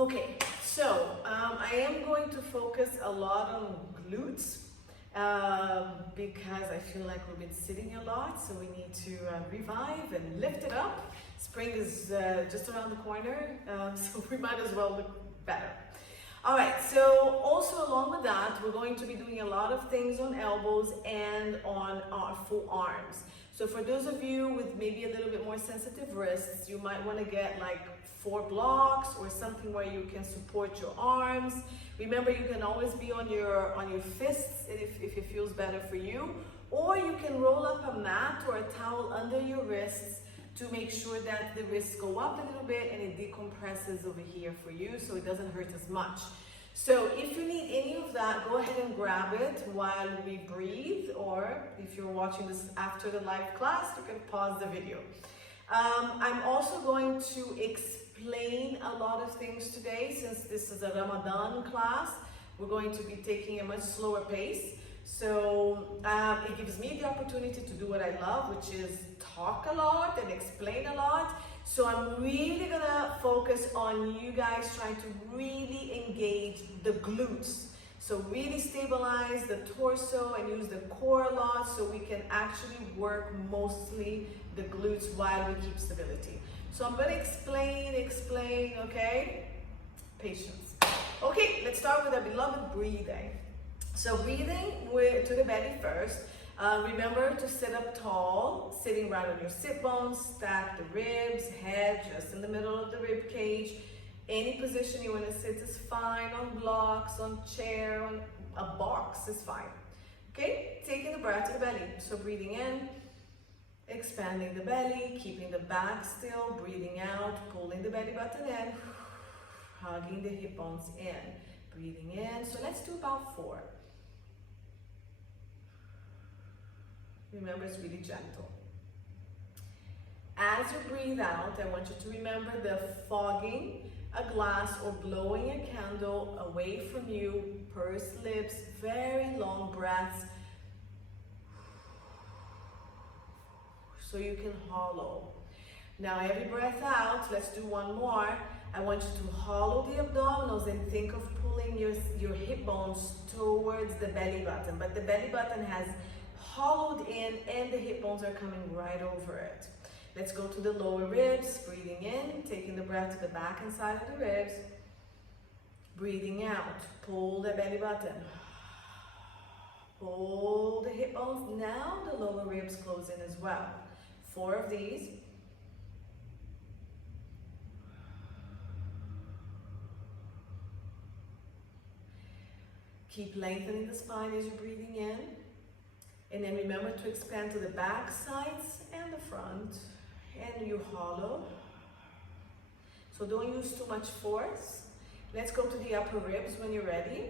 Okay, so I am going to focus a lot on glutes because I feel like we've been sitting a lot, so we need to revive and lift it up. Spring is just around the corner, so we might as well look better. All right, so also along with that, we're going to be doing a lot of things on elbows and on our full arms. So for those of you with maybe a little bit more sensitive wrists, you might want to get like 4 blocks or something where you can support your arms. Remember, you can always be on your fists if it feels better for you, or you can roll up a mat or a towel under your wrists to make sure that the wrists go up a little bit and it decompresses over here for you so it doesn't hurt as much. So if you need any of that, go ahead and grab it while we breathe, or if you're watching this after the live class, you can pause the video. I'm also going to explain a lot of things today. Since this is a Ramadan class, we're going to be taking a much slower pace. So it gives me the opportunity to do what I love, which is talk a lot and explain a lot. So I'm really gonna focus on you guys trying to really engage the glutes. So really stabilize the torso and use the core a lot so we can actually work mostly the glutes while we keep stability. So I'm gonna explain, okay? Patience. Okay, let's start with our beloved breathing. So breathing to the belly first. Remember to sit up tall, sitting right on your sit bones, stack the ribs, head just in the middle of the rib cage. Any position you want to sit is fine, on blocks, on chair, on a box is fine. Okay, taking the breath to the belly. So breathing in, expanding the belly, keeping the back still, breathing out, pulling the belly button in, hugging the hip bones in, breathing in. So let's do about 4. Remember, it's really gentle. As you breathe out, I want you to remember the fogging a glass or blowing a candle away from you, pursed lips, very long breaths, so you can hollow. Now every breath out, let's do one more. I want you to hollow the abdominals and think of pulling your hip bones towards the belly button, but the belly button has hollowed in and the hip bones are coming right over it. Let's go to the lower ribs, breathing in, taking the breath to the back and side of the ribs. Breathing out, pull the belly button. Pull the hip bones. Now the lower ribs close in as well. 4 of these. Keep lengthening the spine as you're breathing in. And then remember to expand to the back, sides, and the front. And you hollow. So don't use too much force. Let's go to the upper ribs when you're ready.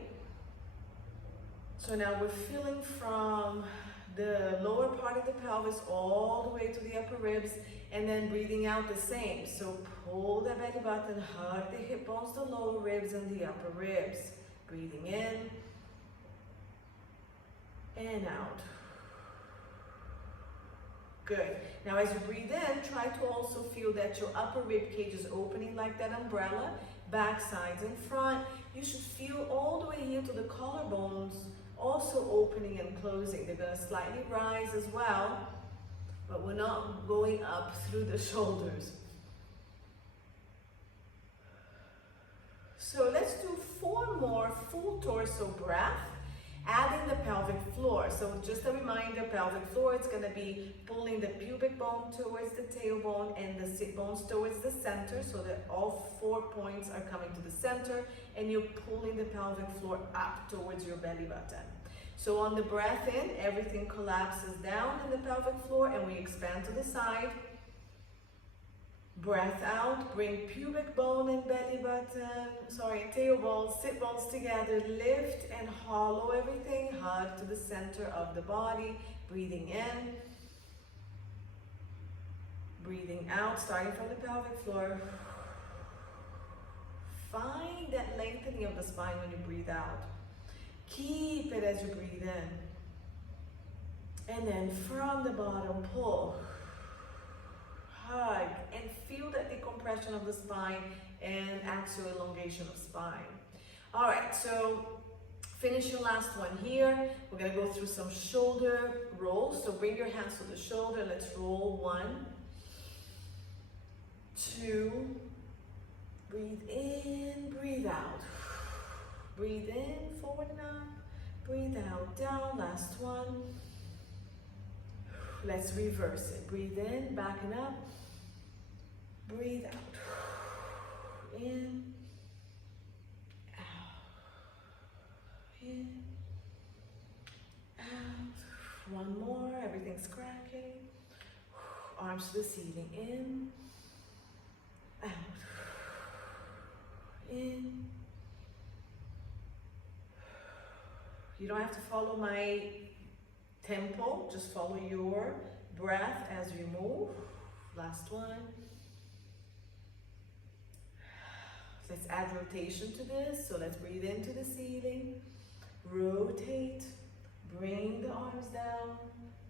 So now we're feeling from the lower part of the pelvis all the way to the upper ribs, and then breathing out the same. So pull the belly button, hug the hip bones, the lower ribs, and the upper ribs. Breathing in and out. Good. Now as you breathe in, try to also feel that your upper rib cage is opening like that umbrella, back, sides, and front. You should feel all the way here to the collarbones also opening and closing. They're going to slightly rise as well, but we're not going up through the shoulders. So let's do 4 more full torso breath, adding the pelvic floor. So just a reminder, pelvic floor, it's going to be pulling the pubic bone towards the tailbone and the sit bones towards the center, so that all 4 points are coming to the center, and you're pulling the pelvic floor up towards your belly button. So on the breath in, everything collapses down in the pelvic floor and we expand to the side. Breath out, bring pubic bone and belly button, tailbone, sit bones together, lift and hollow everything, hug to the center of the body, breathing in, breathing out, starting from the pelvic floor. Find that lengthening of the spine when you breathe out. Keep it as you breathe in. And then from the bottom, pull. Hug and feel that decompression of the spine and axial elongation of spine. All right, so finish your last one here. We're gonna go through some shoulder rolls. So bring your hands to the shoulder. Let's roll. 1, 2, breathe in, breathe out. Breathe in, forward and up. Breathe out, down, last one. Let's reverse it. Breathe in, back and up. Breathe out. In, out, in, out. One more, everything's cracking. Arms to the ceiling. In, out, in. You don't have to follow my tempo, just follow your breath as you move. Last one. Let's add rotation to this. So let's breathe into the ceiling, rotate, bring the arms down,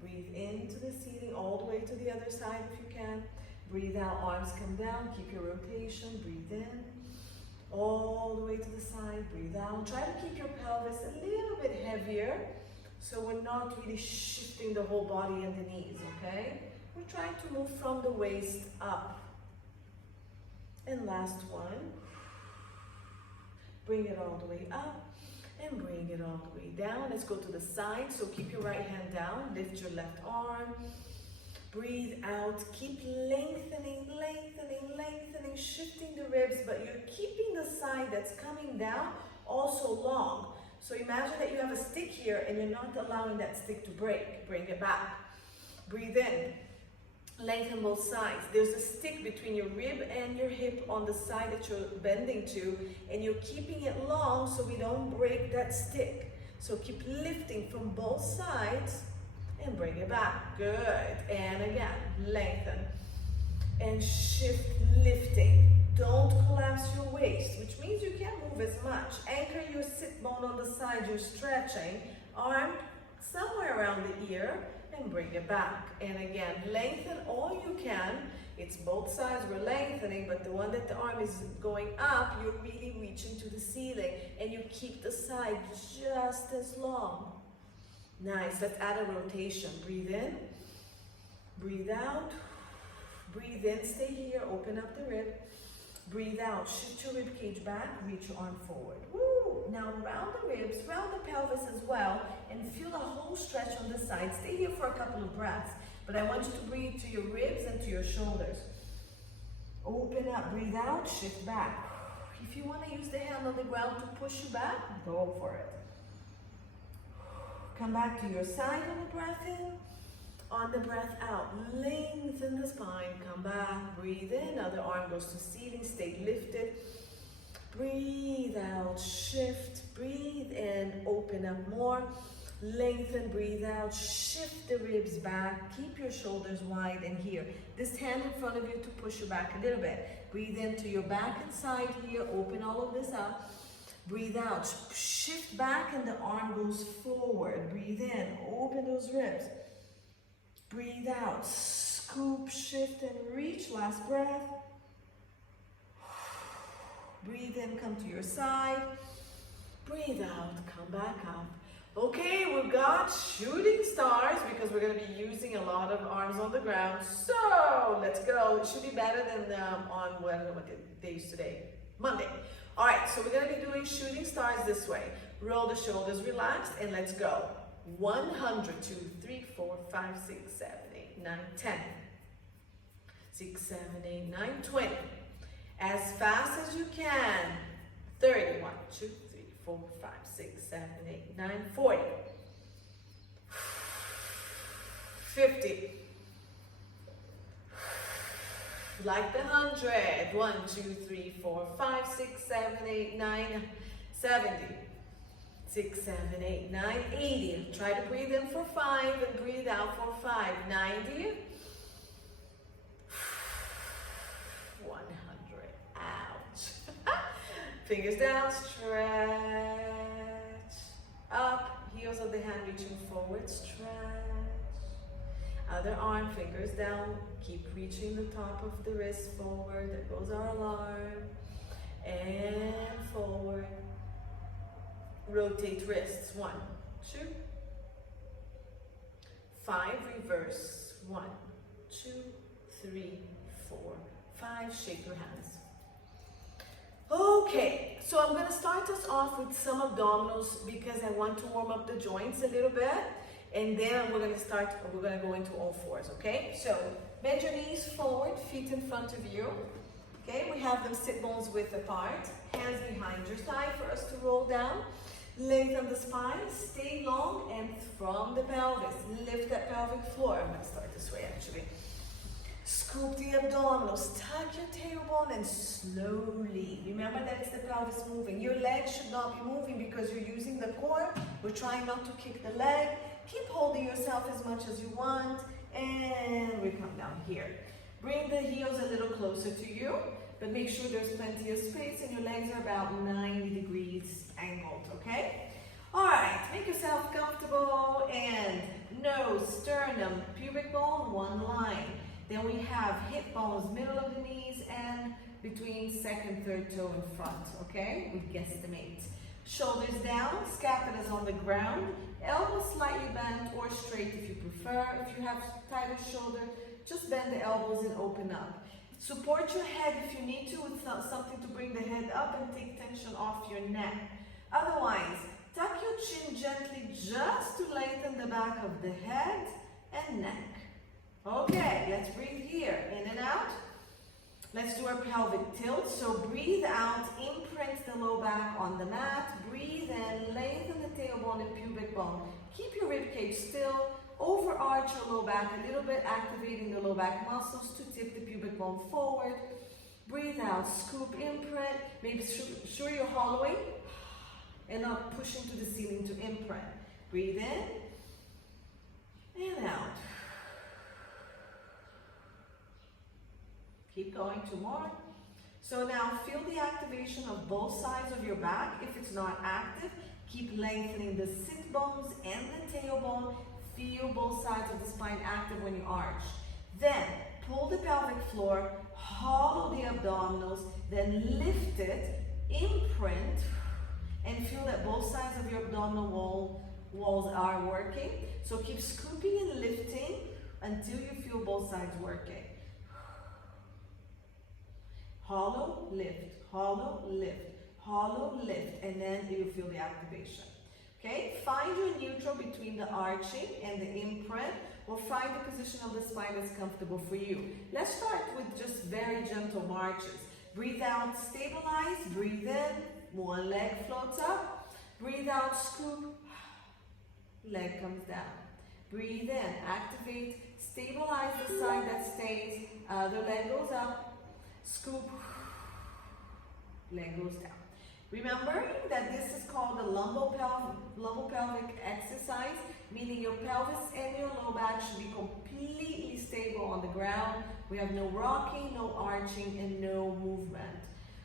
breathe into the ceiling all the way to the other side if you can. Breathe out, arms come down, keep your rotation, breathe in, all the way to the side, breathe out. Try to keep your pelvis a little bit heavier so we're not really shifting the whole body and the knees, okay? We're trying to move from the waist up. And last one. Bring it all the way up and bring it all the way down. Let's go to the side. So keep your right hand down, lift your left arm. Breathe out, keep lengthening, lengthening, lengthening, shifting the ribs, but you're keeping the side that's coming down also long. So imagine that you have a stick here and you're not allowing that stick to break. Bring it back. Breathe in. Lengthen both sides. There's a stick between your rib and your hip on the side that you're bending to, and you're keeping it long so we don't break that stick. So keep lifting from both sides and bring it back. Good. And again, lengthen and shift, lifting. Don't collapse your waist, which means you can't move as much. Anchor your sit bone on the side, you're stretching. Arm somewhere around the ear and bring it back. And again, lengthen all you can. It's both sides we're lengthening, but the one that the arm is going up, you're really reaching to the ceiling, and you keep the side just as long. Nice. Let's add a rotation. Breathe in, breathe out, breathe in, stay here, open up the rib. Breathe out, shift your rib cage back, reach your arm forward. Woo! Now round the ribs, round the pelvis as well, and feel a whole stretch on the side. Stay here for a couple of breaths, but I want you to breathe to your ribs and to your shoulders. Open up, breathe out, shift back. If you want to use the hand on the ground to push you back, go for it. Come back to your side on the breath in. On the breath out, lengthen the spine, come back, breathe in, other arm goes to ceiling, stay lifted. Breathe out, shift, breathe in, open up more, lengthen, breathe out, shift the ribs back, keep your shoulders wide and here. This hand in front of you to push you back a little bit. Breathe into your back and side here, open all of this up. Breathe out, shift back and the arm goes forward. Breathe in, open those ribs. Breathe out, scoop, shift, and reach. Last breath. Breathe in, come to your side. Breathe out, come back up. Okay, we've got shooting stars because we're going to be using a lot of arms on the ground. So let's go. It should be better than on what day is today? Monday. All right, so we're going to be doing shooting stars this way. Roll the shoulders relaxed and let's go. 100, 2, 3, 4, 5, 6, 7, 8, 9, 10. 6, 7, 8, 9, 20. As fast as you can. 30, 1, 2, 3, 4, 5, 6, 7, 8, 9, 40. 50. Like the 100. 1, 2, 3, 4, 5, 6, 7, 8, 9, 70. 6, 7, 8, 9, 80. Try to breathe in for 5 and breathe out for 5. 90. 100. Ouch. Fingers down, stretch. Up, heels of the hand reaching forward, stretch. Other arm, fingers down. Keep reaching the top of the wrist forward. There goes our alarm. and forward. Rotate wrists. 1, 2, 5. Reverse. 1, 2, 3, 4, 5. Shake your hands. Okay, so I'm gonna start us off with some abdominals because I want to warm up the joints a little bit, and then we're gonna go into all fours, okay? So bend your knees forward, feet in front of you. Okay, we have them sit bones width apart, hands behind your side for us to roll down. Lengthen the spine, stay long, and from the pelvis, lift that pelvic floor. I'm gonna start this way actually. Scoop the abdominals, tuck your tailbone, and slowly, remember that it's the pelvis moving. Your legs should not be moving because you're using the core. We're trying not to kick the leg. Keep holding yourself as much as you want, and we come down here. Bring the heels a little closer to you, but make sure there's plenty of space and your legs are about 90 degrees angled, okay? All right, make yourself comfortable, and nose, sternum, pubic bone, one line. Then we have hip bones, middle of the knees, and between second, third toe in front, okay? We guesstimate. Shoulders down, scapulas on the ground, elbows slightly bent or straight if you prefer. If you have tighter shoulder, just bend the elbows and open up. Support your head if you need to with something to bring the head up and take tension off your neck. Otherwise, tuck your chin gently just to lengthen the back of the head and neck. Okay, let's breathe here, in and out. Let's do our pelvic tilt. So breathe out, imprint the low back on the mat. Breathe in, lengthen the tailbone and pubic bone. Keep your rib cage still. Overarch your low back a little bit, activating the low back muscles to tip the pubic bone forward. Breathe out, scoop, imprint. Make sure you're hollowing and not pushing to the ceiling to imprint. Breathe in and out. Keep going, 2 more. So now feel the activation of both sides of your back. If it's not active, keep lengthening the sit bones and the tailbone. Feel both sides of the spine active when you arch. Then pull the pelvic floor, hollow the abdominals, then lift it, imprint, and feel that both sides of your abdominal walls are working. So keep scooping and lifting until you feel both sides working. Hollow, lift, hollow, lift, hollow, lift, and then you feel the activation. Okay, find your neutral between the arching and the imprint, or find the position of the spine that's comfortable for you. Let's start with just very gentle marches. Breathe out, stabilize, breathe in, one leg floats up, breathe out, scoop, leg comes down. Breathe in, activate, stabilize the side that stays, other leg goes up, scoop, leg goes down. Remember that this is called the lumbo-pelvic exercise, meaning your pelvis and your low back should be completely stable on the ground. We have no rocking, no arching, and no movement.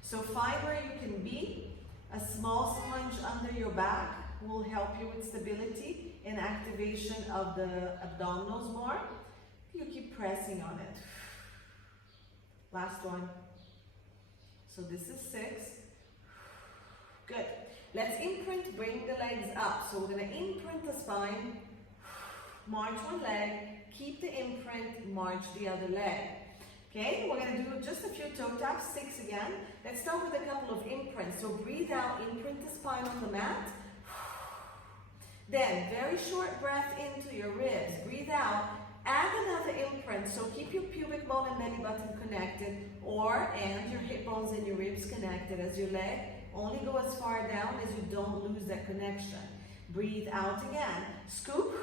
So find where you can be. A small sponge under your back will help you with stability and activation of the abdominals more. You keep pressing on it. Last one. So this is 6. Good. Let's imprint, bring the legs up. So we're going to imprint the spine, march one leg, keep the imprint, march the other leg. Okay, we're going to do just a few toe taps, 6 again. Let's start with a couple of imprints. So breathe out, imprint the spine on the mat. Then, very short breath into your ribs. Breathe out, add another imprint. So keep your pubic bone and belly button connected, and your hip bones and your ribs connected as your leg. Only go as far down as you don't lose that connection. Breathe out again. Scoop,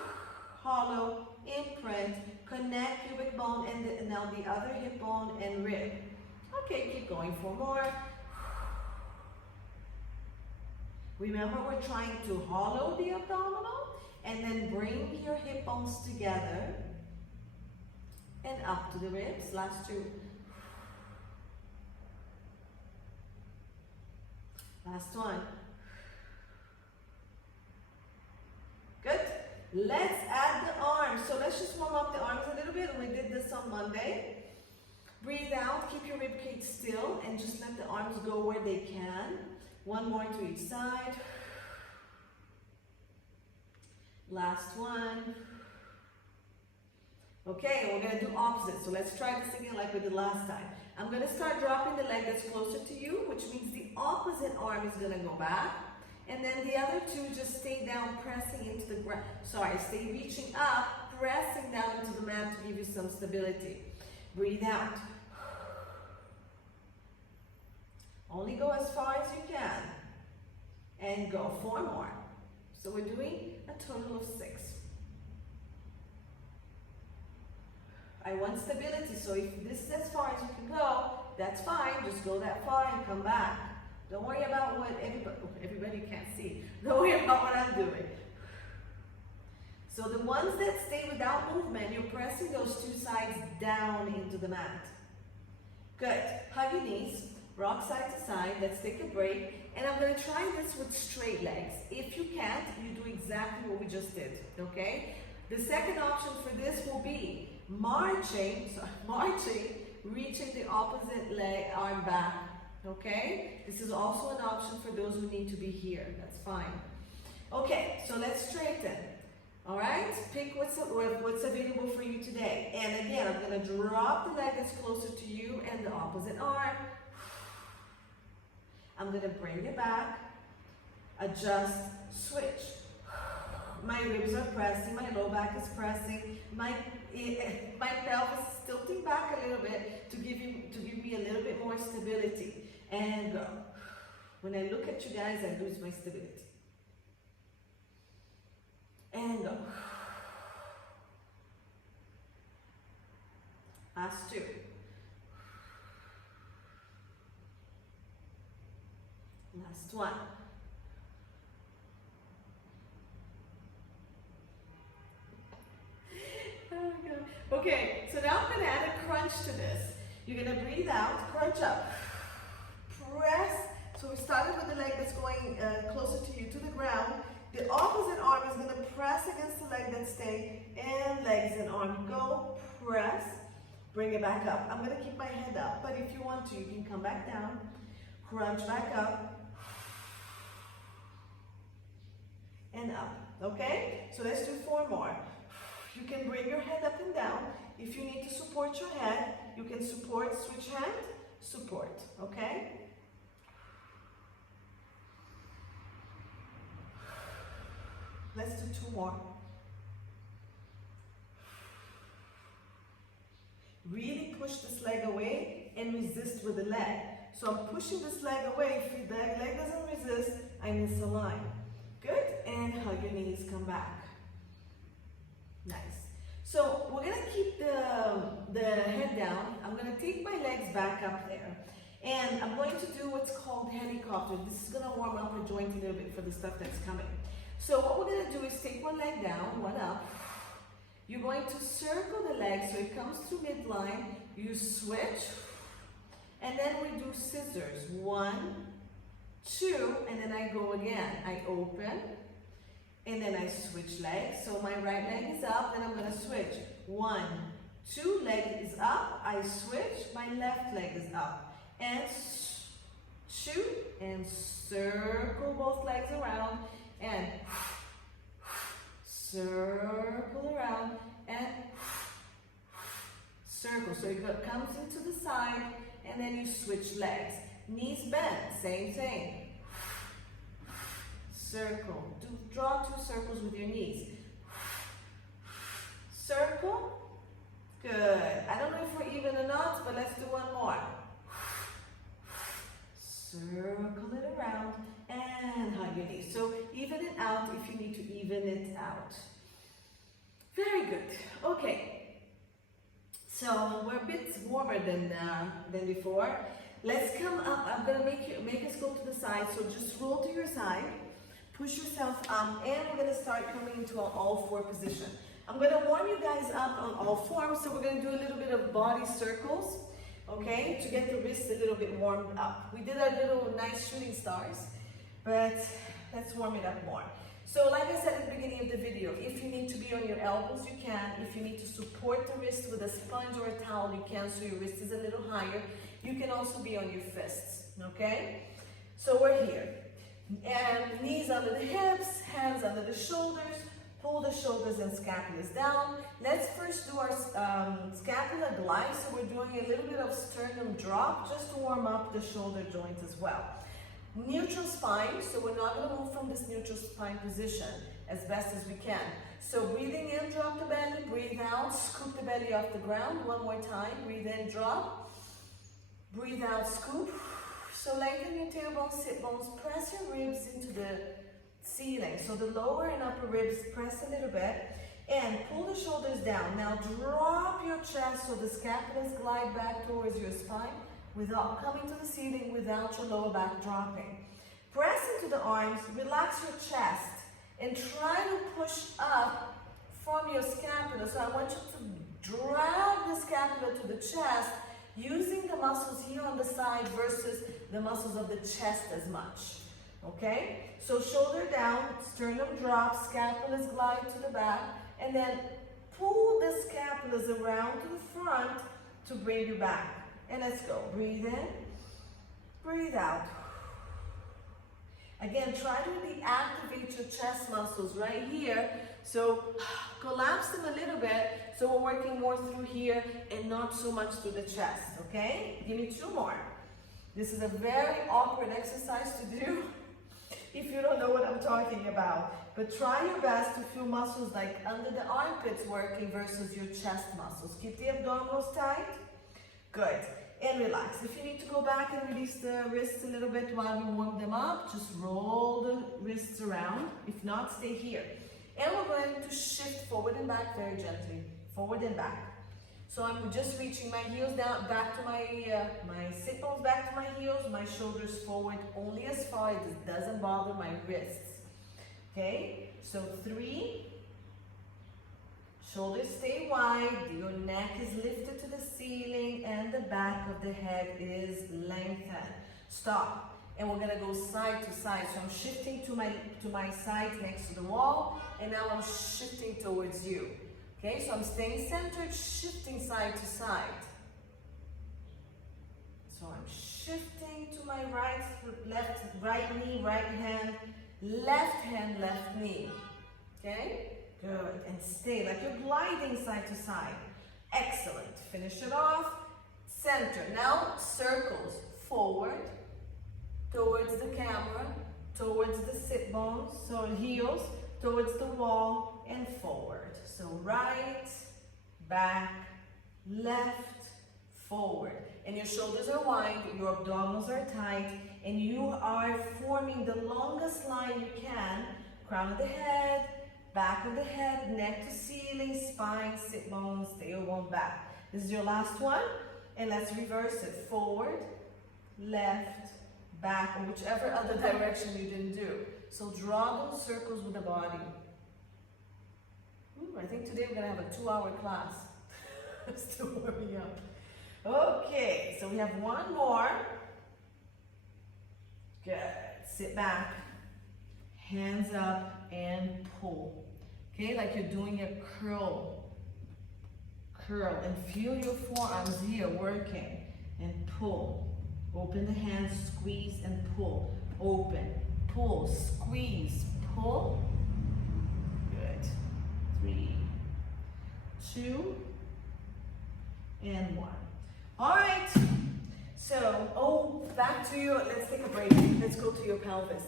hollow, imprint, connect pubic bone and now the other hip bone and rib. Okay, keep going for more. Remember, we're trying to hollow the abdominal and then bring your hip bones together and up to the ribs. Last 2. Last one. Good. Let's add the arms. So let's just warm up the arms a little bit. We did this on Monday. Breathe out, keep your rib cage still, and just let the arms go where they can. One more to each side. Last one. Okay, we're going to do opposite. So let's try this again like we did last time. I'm going to start dropping the leg that's closer to you, which means the opposite arm is going to go back. And then the other two just stay down, pressing into the ground. Sorry, stay reaching up, pressing down into the mat to give you some stability. Breathe out. Only go as far as you can. And go 4 more. So we're doing a total of 6. I want stability, so if this is as far as you can go, that's fine. Just go that far and come back. Don't worry about what everybody can't see. Don't worry about what I'm doing. So the ones that stay without movement, you're pressing those 2 sides down into the mat. Good. Hug your knees, rock side to side. Let's take a break. And I'm going to try this with straight legs. If you can't, you do exactly what we just did, okay? The second option for this will be marching, reaching the opposite leg, arm back, okay? This is also an option for those who need to be here. That's fine. Okay, so let's straighten. All right, pick what's available for you today. And again, I'm going to drop the leg that's closer to you and the opposite arm. I'm going to bring it back, adjust, switch. My ribs are pressing, my low back is pressing, my pelvis is tilting back a little bit to give me a little bit more stability. And go. When I look at you guys, I lose my stability. And go. Last 2. Last 1. Oh God. Okay, so now I'm going to add a crunch to this. You're going to breathe out, crunch up, press. So we started with the leg that's going closer to you, to the ground. The opposite arm is going to press against the leg that's staying, and legs and arm go, press, bring it back up. I'm going to keep my head up, but if you want to, you can come back down, crunch back up, and up, okay? So let's do 4 more. You can bring your head up and down. If you need to support your head, you can support, switch hand, support, okay? Let's do 2 more. Really push this leg away and resist with the leg. So I'm pushing this leg away. If the leg doesn't resist, I misalign. Good, and hug your knees, come back. Nice. So we're gonna keep the head down. I'm gonna take my legs back up there. And I'm going to do what's called helicopter. This is gonna warm up our joint a little bit for the stuff that's coming. So what we're gonna do is take one leg down, one up. You're going to circle the leg so it comes to midline. You switch, and then we do scissors. 1, 2, and then I go again. I open, and then I switch legs. So my right leg is up, then I'm gonna switch. 1, 2, leg is up, I switch, my left leg is up. And shoot, and circle both legs around, and circle around, and circle. So it comes into the side, and then you switch legs. Knees bent, same thing. Circle. Draw 2 circles with your knees. Circle. Good. I don't know if we're even or not, but let's do 1 more. Circle it around and hug your knees. So even it out if you need to even it out. Very good. Okay. So we're a bit warmer than before. Let's come up. I'm gonna make us go to the side. So just roll to your side, push yourself up, and we're gonna start coming into an all 4 position. I'm gonna warm you guys up on all 4, so we're gonna do a little bit of body circles, okay, to get the wrists a little bit warmed up. We did our little nice shooting stars, but let's warm it up more. So like I said at the beginning of the video, if you need to be on your elbows, you can. If you need to support the wrist with a sponge or a towel, you can, so your wrist is a little higher. You can also be on your fists, okay? So we're here. And knees under the hips, hands under the shoulders, pull the shoulders and scapulas down. Let's first do our scapula glide. So we're doing a little bit of sternum drop just to warm up the shoulder joint as well. Neutral spine, so we're not going to move from this neutral spine position as best as we can. So breathing in, drop the belly, breathe out, scoop the belly off the ground. One more time, breathe in, drop, breathe out, scoop. So lengthen your tailbone, sit bones, press your ribs into the ceiling. So the lower and upper ribs, press a little bit and pull the shoulders down. Now drop your chest so the scapulas glide back towards your spine without coming to the ceiling, without your lower back dropping. Press into the arms, relax your chest, and try to push up from your scapula. So I want you to drag the scapula to the chest, using the muscles here on the side versus the muscles of the chest as much. Okay? So shoulder down, sternum drop, scapulas glide to the back, and then pull the scapulas around to the front to bring you back. And let's go. Breathe in, breathe out. Again, try to really activate your chest muscles right here. So collapse them a little bit so we're working more through here and not so much through the chest, okay? Give me 2 more. This is a very awkward exercise to do if you don't know what I'm talking about. But try your best to feel muscles like under the armpits working versus your chest muscles. Keep the abdominals tight. Good. And relax. If you need to go back and release the wrists a little bit while we warm them up, just roll the wrists around. If not, stay here. And we're going to shift forward and back very gently. Forward and back. So I'm just reaching my heels down, back to my sit bones back to my heels, my shoulders forward only as far as it doesn't bother my wrists. Okay? So 3. Shoulders stay wide, your neck is lifted to the ceiling, and the back of the head is lengthened. Stop. And we're gonna go side to side. So I'm shifting to my side next to the wall, and now I'm shifting towards you. Okay, so I'm staying centered, shifting side to side. So I'm shifting to my right knee, right hand, left knee. Okay? Good, and stay like you're gliding side to side. Excellent, finish it off. Center, now circles, forward, towards the camera, towards the sit bones, so heels, towards the wall, and forward. So right, back, left, forward. And your shoulders are wide, your abdominals are tight, and you are forming the longest line you can. Crown of the head, back of the head, neck to ceiling, spine, sit bones, tailbone back. This is your last one, and let's reverse it. Forward, left, back, or whichever other direction you didn't do. So draw those circles with the body. I think today we're gonna have a 2-hour class. I'm still warming up. Okay, so we have one more. Good, sit back, hands up and pull. Okay, like you're doing a curl. Curl and feel your forearms here working and pull. Open the hands, squeeze and pull. Open, pull, squeeze, pull. Good. 3, 2, and 1. All right. So, back to your, let's take a break. Let's go to your pelvis.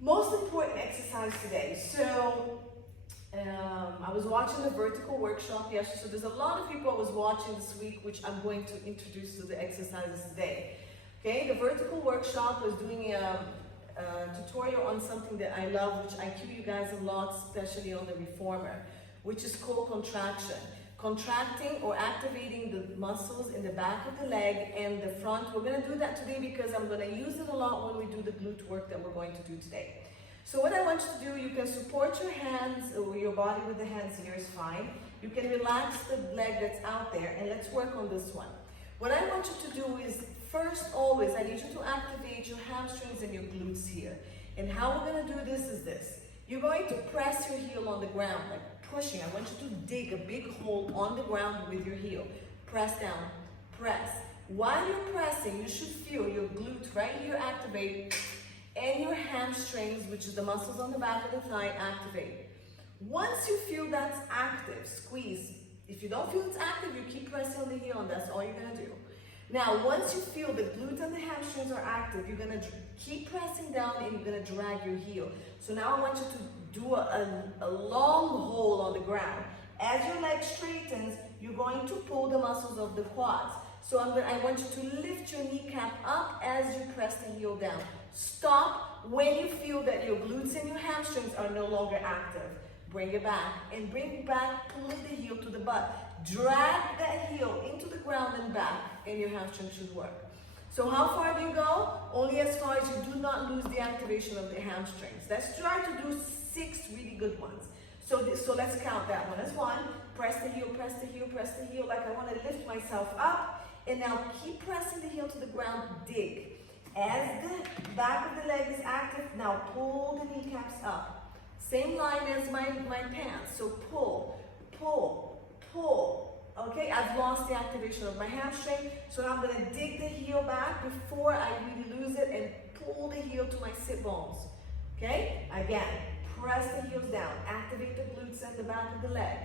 Most important exercise today. So, I was watching the vertical workshop yesterday. So there's a lot of people I was watching this week, which I'm going to introduce to the exercises today. Okay, the vertical workshop was doing a tutorial on something that I love, which I cue you guys a lot, especially on the reformer, which is called contraction. Contracting or activating the muscles in the back of the leg and the front. We're going to do that today because I'm going to use it a lot when we do the glute work that we're going to do today. So what I want you to do, you can support your hands or your body with the hands here is fine. You can relax the leg that's out there, and let's work on this one. What I want you to do is, first always, I need you to activate your hamstrings and your glutes here. And how we're going to do this is this. You're going to press your heel on the ground, like pushing. I want you to dig a big hole on the ground with your heel. Press down, press. While you're pressing, you should feel your glute right here activate and your hamstrings, which is the muscles on the back of the thigh, activate. Once you feel that's active, squeeze. If you don't feel it's active, you keep pressing on the heel and that's all you're gonna do. Now, once you feel the glute and the hamstrings are active, you're gonna keep pressing down and you're gonna drag your heel. So now I want you to do a long hole on the ground. As your leg straightens, you're going to pull the muscles of the quads. So I want you to lift your kneecap up as you press the heel down. Stop when you feel that your glutes and your hamstrings are no longer active. Bring it back and bring it back, pulling the heel to the butt. Drag that heel into the ground and back, and your hamstring should work. So how far do you go? Only as far as you do not lose the activation of the hamstrings. Let's try to do 6 really good ones. So let's count that one as 1. Press the heel, press the heel, press the heel, like I want to lift myself up. And now keep pressing the heel to the ground, dig. As the back of the leg is active, now pull the kneecaps up. Same line as my pants. So pull, pull, pull. Okay, I've lost the activation of my hamstring. So now I'm going to dig the heel back before I really lose it and pull the heel to my sit bones. Okay, again, press the heels down. Activate the glutes and the back of the leg.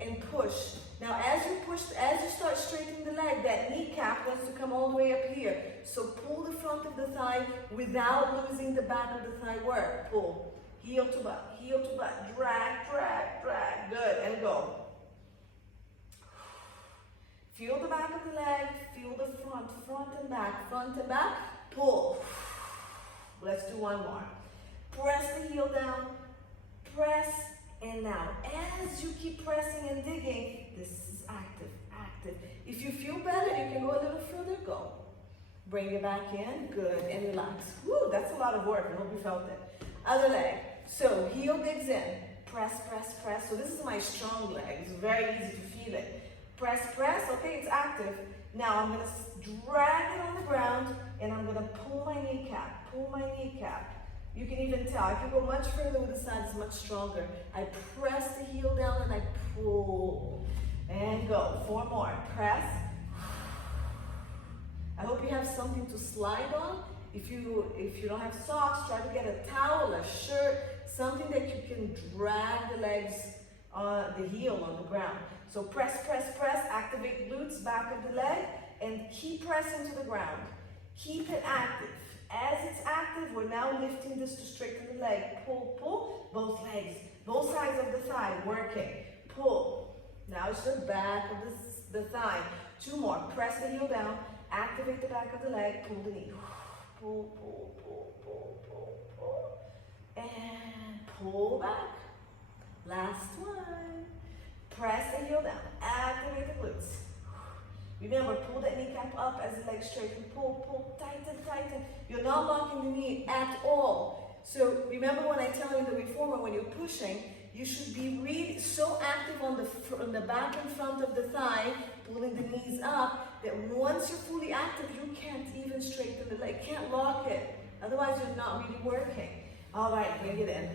And push. Now as you start straightening the leg, that kneecap wants to come all the way up here. So pull the front of the thigh without losing the back of the thigh work. Pull. Heel to butt, drag, drag, drag. Good, and go. Feel the back of the leg, feel the front and back, pull. Let's do one more. Press the heel down, press. And now, as you keep pressing and digging, this is active, active. If you feel better, you can go a little further, go. Bring it back in, good, and relax. Woo, that's a lot of work, I hope you felt it. Other leg, so heel digs in, press, press, press. So this is my strong leg, it's very easy to feel it. Press, press, okay, it's active. Now I'm gonna drag it on the ground, and I'm gonna pull my kneecap, pull my kneecap. You can even tell, I can go much further with the side, it's much stronger. I press the heel down and I pull. And go, 4 more, press. I hope you have something to slide on. If you don't have socks, try to get a towel, a shirt, something that you can drag the legs, the heel on the ground. So press, press, press, activate glutes, back of the leg, and keep pressing to the ground. Keep it active. As it's active, we're now lifting this to straighten the leg. Pull, pull, both legs, both sides of the thigh, working. Pull. Now it's the back of the thigh. 2 more. Press the heel down, activate the back of the leg, pull the knee. Pull, pull, pull, pull, pull, pull. And pull back. Last one. Press the heel down, activate the glutes. Remember, pull that kneecap up as the leg straightens. Pull, pull, tighten, tighten. You're not locking the knee at all. So remember when I tell you in the reformer, when you're pushing, you should be really so active on the back and front of the thigh, pulling the knees up, that once you're fully active, you can't even straighten the leg. You can't lock it. Otherwise, you're not really working. All right, bring it in.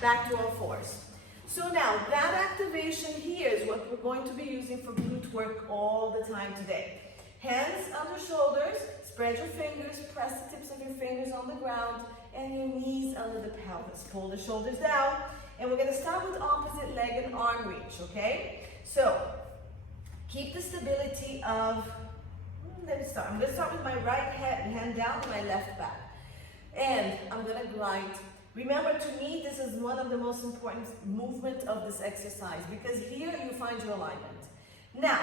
Back to all fours. So now, that activation here is what we're going to be using for glute work all the time today. Hands under shoulders, spread your fingers, press the tips of your fingers on the ground, and your knees under the pelvis. Pull the shoulders down, and we're going to start with opposite leg and arm reach, okay? So, keep the stability of, let me start. I'm going to start with my right hand down and my left back. And I'm going to glide. Remember, to me, this is one of the most important movements of this exercise because here you find your alignment. Now,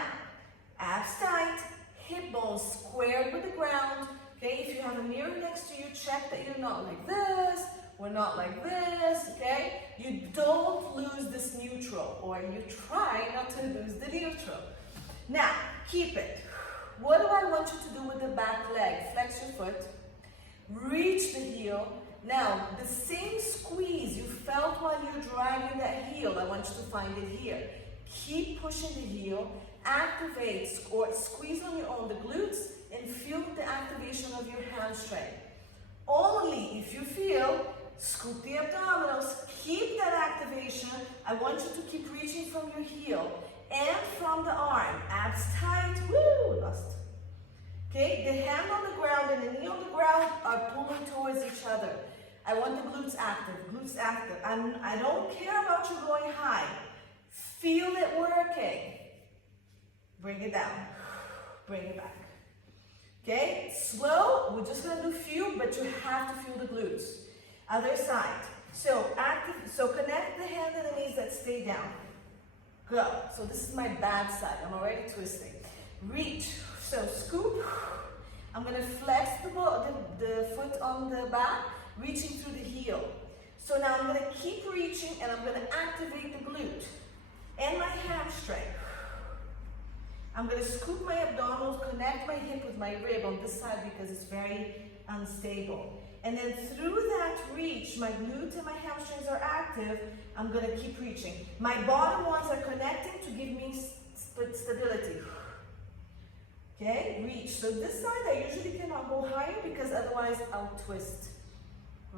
abs tight, hip bones squared with the ground. Okay, if you have a mirror next to you, check that you're not like this, or not like this, okay? You don't lose this neutral, or you try not to lose the neutral. Now, keep it. What do I want you to do with the back leg? Flex your foot, reach the heel. Now, the same squeeze you felt while you're dragging that heel, I want you to find it here. Keep pushing the heel, activate or squeeze on your own the glutes, and feel the activation of your hamstring. Only if you feel, scoop the abdominals, want you to keep reaching from your heel and from the arm. Abs tight. Woo! Lost. Okay, the hand on the ground and the knee on the ground are pulling towards each other. I want the glutes active, glutes active. I don't care about you going high. Feel it working. Bring it down. Bring it back. Okay, slow. We're just gonna do few, but you have to feel the glutes. Other side. So active. So connect the hand and the knees that stay down. Go. So this is my bad side. I'm already twisting. Reach. So scoop. I'm gonna flex the foot on the back, reaching through the heel. So now I'm gonna keep reaching and I'm gonna activate the glute and my hamstring. I'm gonna scoop my abdominals, connect my hip with my rib on this side because it's very unstable. And then through that reach, my glute and my hamstrings are active. I'm gonna keep reaching. My bottom ones are connecting to give me stability. Okay, reach. So this side I usually cannot go higher because otherwise I'll twist.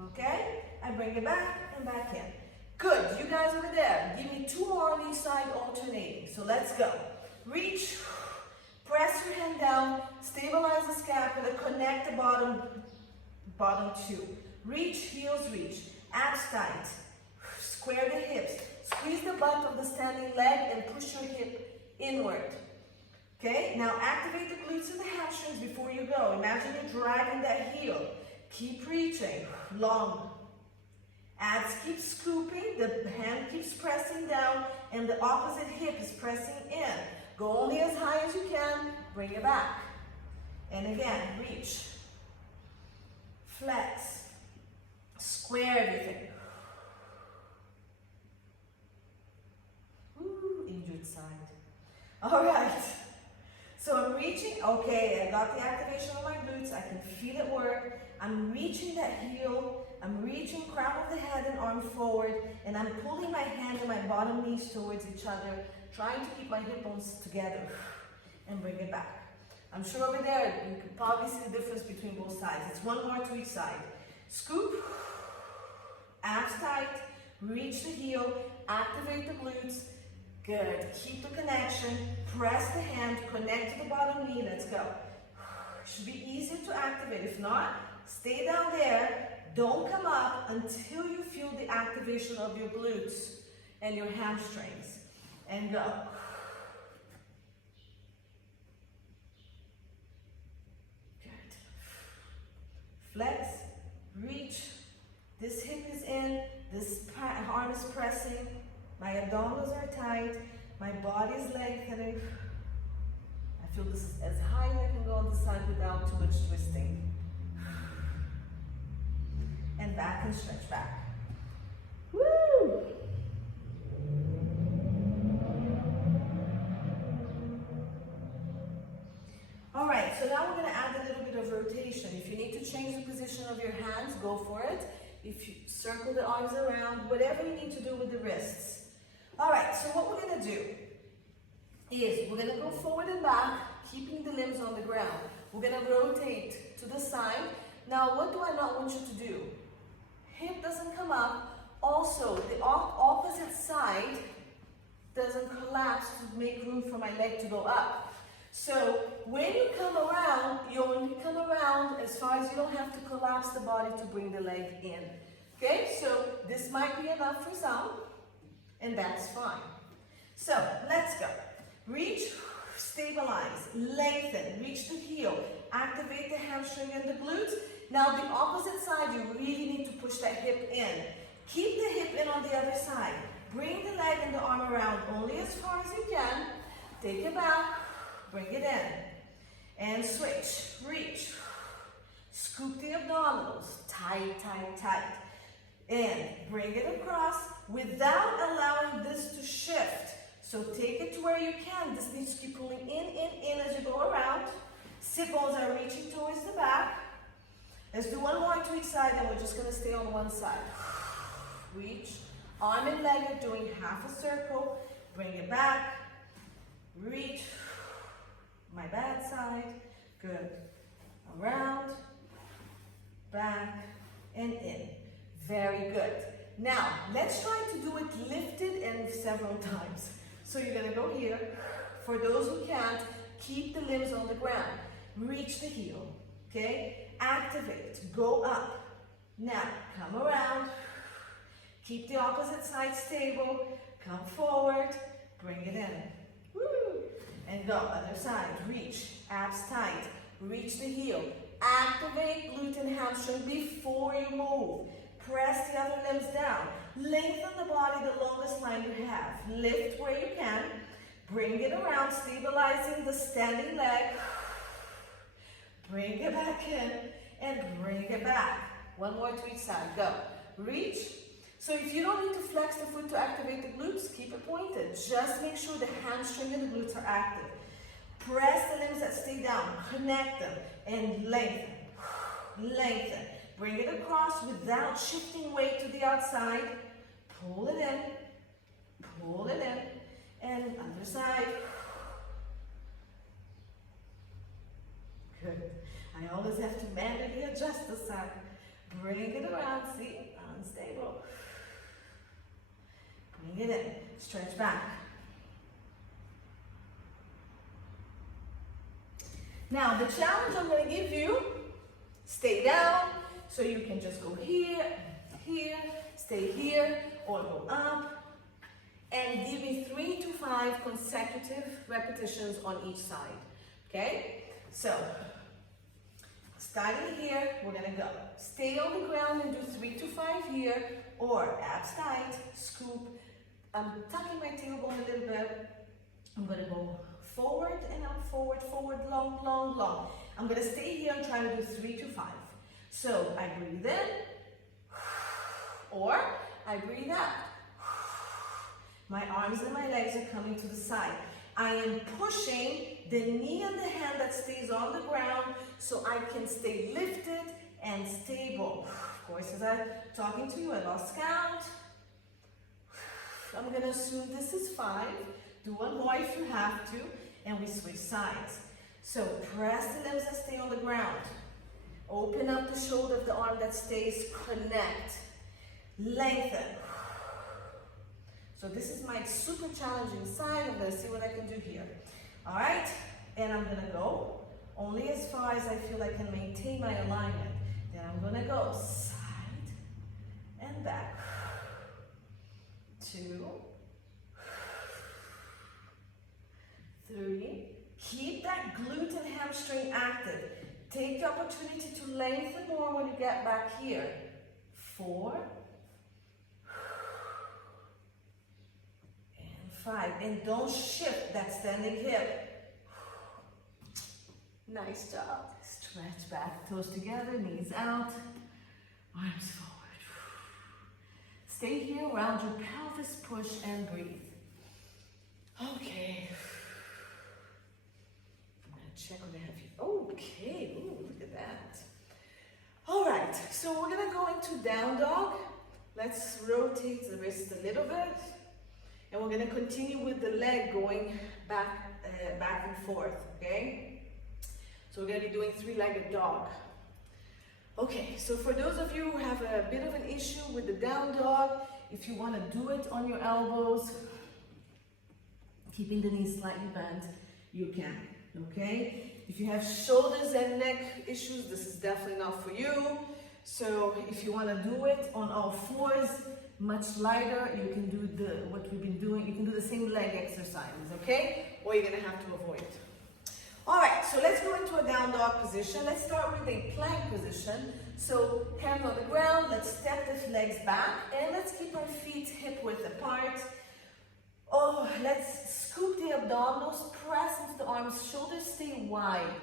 Okay, I bring it back and back in. Good, you guys over there, give me 2 more on each side alternating. So let's go. Reach, press your hand down, stabilize the scapula, connect the bottom 2. Reach, heels reach, abs tight, square the hips, squeeze the butt of the standing leg and push your hip inward. Okay, now activate the glutes and the hamstrings before you go. Imagine you're dragging that heel. Keep reaching, long. Abs keep scooping, the hand keeps pressing down, and the opposite hip is pressing in. Go only as high as you can, bring it back. And again, reach. Flex. Square everything. Ooh, injured side. All right. So I'm reaching, okay, I got the activation of my glutes, I can feel it work. I'm reaching that heel, I'm reaching crown of the head and arm forward, and I'm pulling my hand and my bottom knees towards each other, trying to keep my hip bones together and bring it back. I'm sure over there you can probably see the difference between both sides. It's 1 more to each side. Scoop, abs tight, reach the heel, activate the glutes. Good. Keep the connection. Press the hand. Connect to the bottom knee. Let's go. Should be easier to activate. If not, stay down there. Don't come up until you feel the activation of your glutes and your hamstrings. And go. Good. Flex. Reach. This hip is in. This arm is pressing. My abdominals are tight, my body is lengthening. I feel this is as high as I can go on the side without too much twisting. And back and stretch back. Woo! All right, so now we're gonna add a little bit of rotation. If you need to change the position of your hands, go for it. If you circle the arms around, whatever you need to do with the wrists. All right, so what we're gonna do is we're gonna go forward and back, keeping the limbs on the ground. We're gonna rotate to the side. Now, what do I not want you to do? Hip doesn't come up. Also, the opposite side doesn't collapse to make room for my leg to go up. So when you come around, you only come around as far as you don't have to collapse the body to bring the leg in. Okay, so this might be enough for some. And that's fine. So let's go. Reach, stabilize, lengthen, reach the heel, activate the hamstring and the glutes. Now the opposite side, you really need to push that hip in. Keep the hip in on the other side. Bring the leg and the arm around only as far as you can. Take it back, bring it in. And switch, reach. Scoop the abdominals, tight, tight, tight. And bring it across without allowing this to shift. So take it to where you can. This needs to keep pulling in as you go around. Sit bones are reaching towards the back. Let's do 1 more to each side and we're just gonna stay on one side. Reach, arm and leg are doing half a circle. Bring it back, reach, my bad side, good. Around, back, and in. Very good. Now, let's try to do it lifted and several times. So you're gonna go here. For those who can't, keep the limbs on the ground. Reach the heel, okay? Activate, go up. Now, come around. Keep the opposite side stable. Come forward, bring it in. Woo. And go, other side, reach, abs tight. Reach the heel. Activate glute and hamstring before you move. Press the other limbs down. Lengthen the body the longest line you have. Lift where you can. Bring it around, stabilizing the standing leg. Bring it back in and bring it back. One more to each side. Go. Reach. So if you don't need to flex the foot to activate the glutes, keep it pointed. Just make sure the hamstring and the glutes are active. Press the limbs that stay down. Connect them and lengthen. Lengthen. Bring it across without shifting weight to the outside. Pull it in. Pull it in. And other side. Good. I always have to manually adjust the side. Bring it around. See? Unstable. Bring it in. Stretch back. Now, the challenge I'm going to give you, stay down. So you can just go here, here, stay here, or go up. And give me 3 to 5 consecutive repetitions on each side, okay? So, starting here, we're gonna go. Stay on the ground and do 3 to 5 here, or abs tight, scoop. I'm tucking my tailbone a little bit. I'm gonna go forward and up, forward, forward, long, long, long. I'm gonna stay here and try to do 3 to 5. So, I breathe in, or I breathe out. My arms and my legs are coming to the side. I am pushing the knee and the hand that stays on the ground so I can stay lifted and stable. Of course, as I'm talking to you, I lost count. I'm gonna assume this is 5. Do one more if you have to, and we switch sides. So press the limbs that stay on the ground. Open up the shoulder of the arm that stays, connect. Lengthen. So this is my super challenging side. I'm gonna see what I can do here. All right, and I'm gonna go only as far as I feel I can maintain my alignment. Then I'm gonna go side and back. 2, 3. Keep that glute and hamstring active. Take the opportunity to lengthen more when you get back here. 4. 5, and don't shift that standing hip. Nice job. Stretch back, toes together, knees out, arms forward. Stay here, round your pelvis, push and breathe. Okay. I'm gonna check what I have here. Okay, ooh, look at that. All right, so we're gonna go into down dog. Let's rotate the wrist a little bit. And we're going to continue with the leg going back and forth, okay? So we're going to be doing 3-legged dog. Okay, so for those of you who have a bit of an issue with the down dog, if you want to do it on your elbows, keeping the knees slightly bent, you can, okay? If you have shoulders and neck issues, this is definitely not for you. So if you want to do it on all fours, much lighter, you can do what we've been doing. You can do the same leg exercises, okay? Or you're gonna have to avoid it. All right, so let's go into a down dog position. Let's start with a plank position. So hands on the ground, let's step the legs back, and let's keep our feet hip width apart. Oh, let's scoop the abdominals, press into the arms, shoulders stay wide.